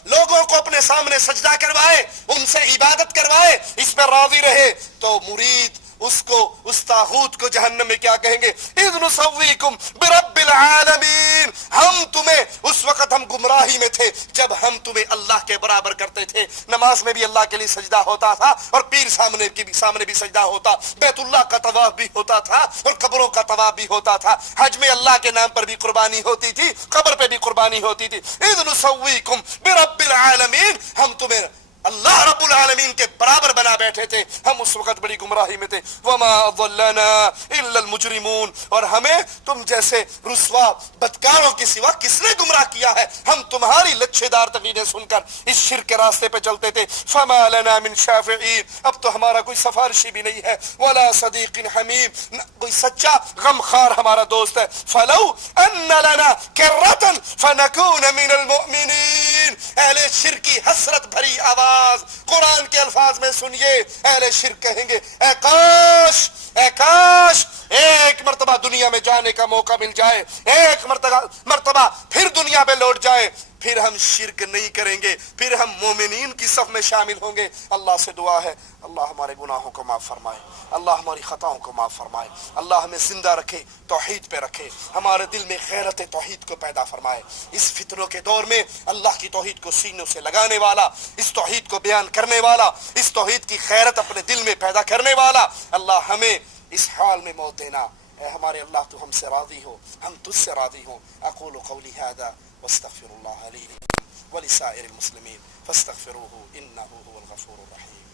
لوگوں کو اپنے سامنے سجدہ کروائے، ان سے عبادت کروائے، اس پہ راضی رہے، تو مرید اس طاغوت کو جہنم میں کیا کہیں گے؟ اذ نسویکم برب العالمین، ہم تمہیں، اس وقت ہم گمراہی میں تھے جب ہم تمہیں اللہ کے برابر کرتے تھے۔ نماز میں بھی اللہ کے لیے سجدہ ہوتا تھا، اور پیر سامنے بھی سجدہ ہوتا، بیت اللہ کا طواف بھی ہوتا تھا، اور قبروں کا طواف بھی ہوتا تھا، حج میں اللہ کے نام پر بھی قربانی ہوتی تھی، قبر پہ بھی قربانی ہوتی تھی۔ اذ نسویکم برب العالمین، ہم تمہیں اللہ رب العالمین کے برابر بنا بیٹھے تھے، ہم اس وقت بڑی گمراہی میں تھے۔ وما ضلنا الا المجرمون، اور ہمیں تم جیسے رسوا بدکاروں کے سوا کس نے گمراہ کیا ہے؟ ہم تمہاری لچھے دار تقریریں سن کر اس شرک کے راستے پہ چلتے تھے۔ فما لنا من شافعین، اب تو ہمارا کوئی سفارشی بھی نہیں ہے۔ ولا صدیق حمیم، نہ کوئی سچا غمخوار ہمارا دوست ہے۔ فلو ان لنا کرۃ فنکون من المؤمنین، اہل شرک کی حسرت بھری آواز قرآن کے الفاظ میں سنیے۔ اہل شرک کہیں گے اے کاش ایک مرتبہ دنیا میں جانے کا موقع مل جائے، ایک مرتبہ پھر دنیا میں لوٹ جائے، پھر ہم شرک نہیں کریں گے، پھر ہم مومنین کی صف میں شامل ہوں گے۔ اللہ سے دعا ہے اللہ ہمارے گناہوں کو معاف فرمائے، اللہ ہماری خطاؤں کو معاف فرمائے، اللہ ہمیں زندہ رکھے، توحید پہ رکھے، ہمارے دل میں غیرت توحید کو پیدا فرمائے۔ اس فتنوں کے دور میں اللہ کی توحید کو سینوں سے لگانے والا، اس توحید کو بیان کرنے والا، اس توحید کی غیرت اپنے دل میں پیدا کرنے والا، اللہ ہمیں اس حال میں موت دینا۔ اے ہمارے اللہ تو ہم سے راضی ہو، ہم تجھ سے راضی ہوں۔ اقول قولی ھذا واستغفر اللہ لی ولسائر المسلمین فاستغفروه انه هو الغفور الرحیم۔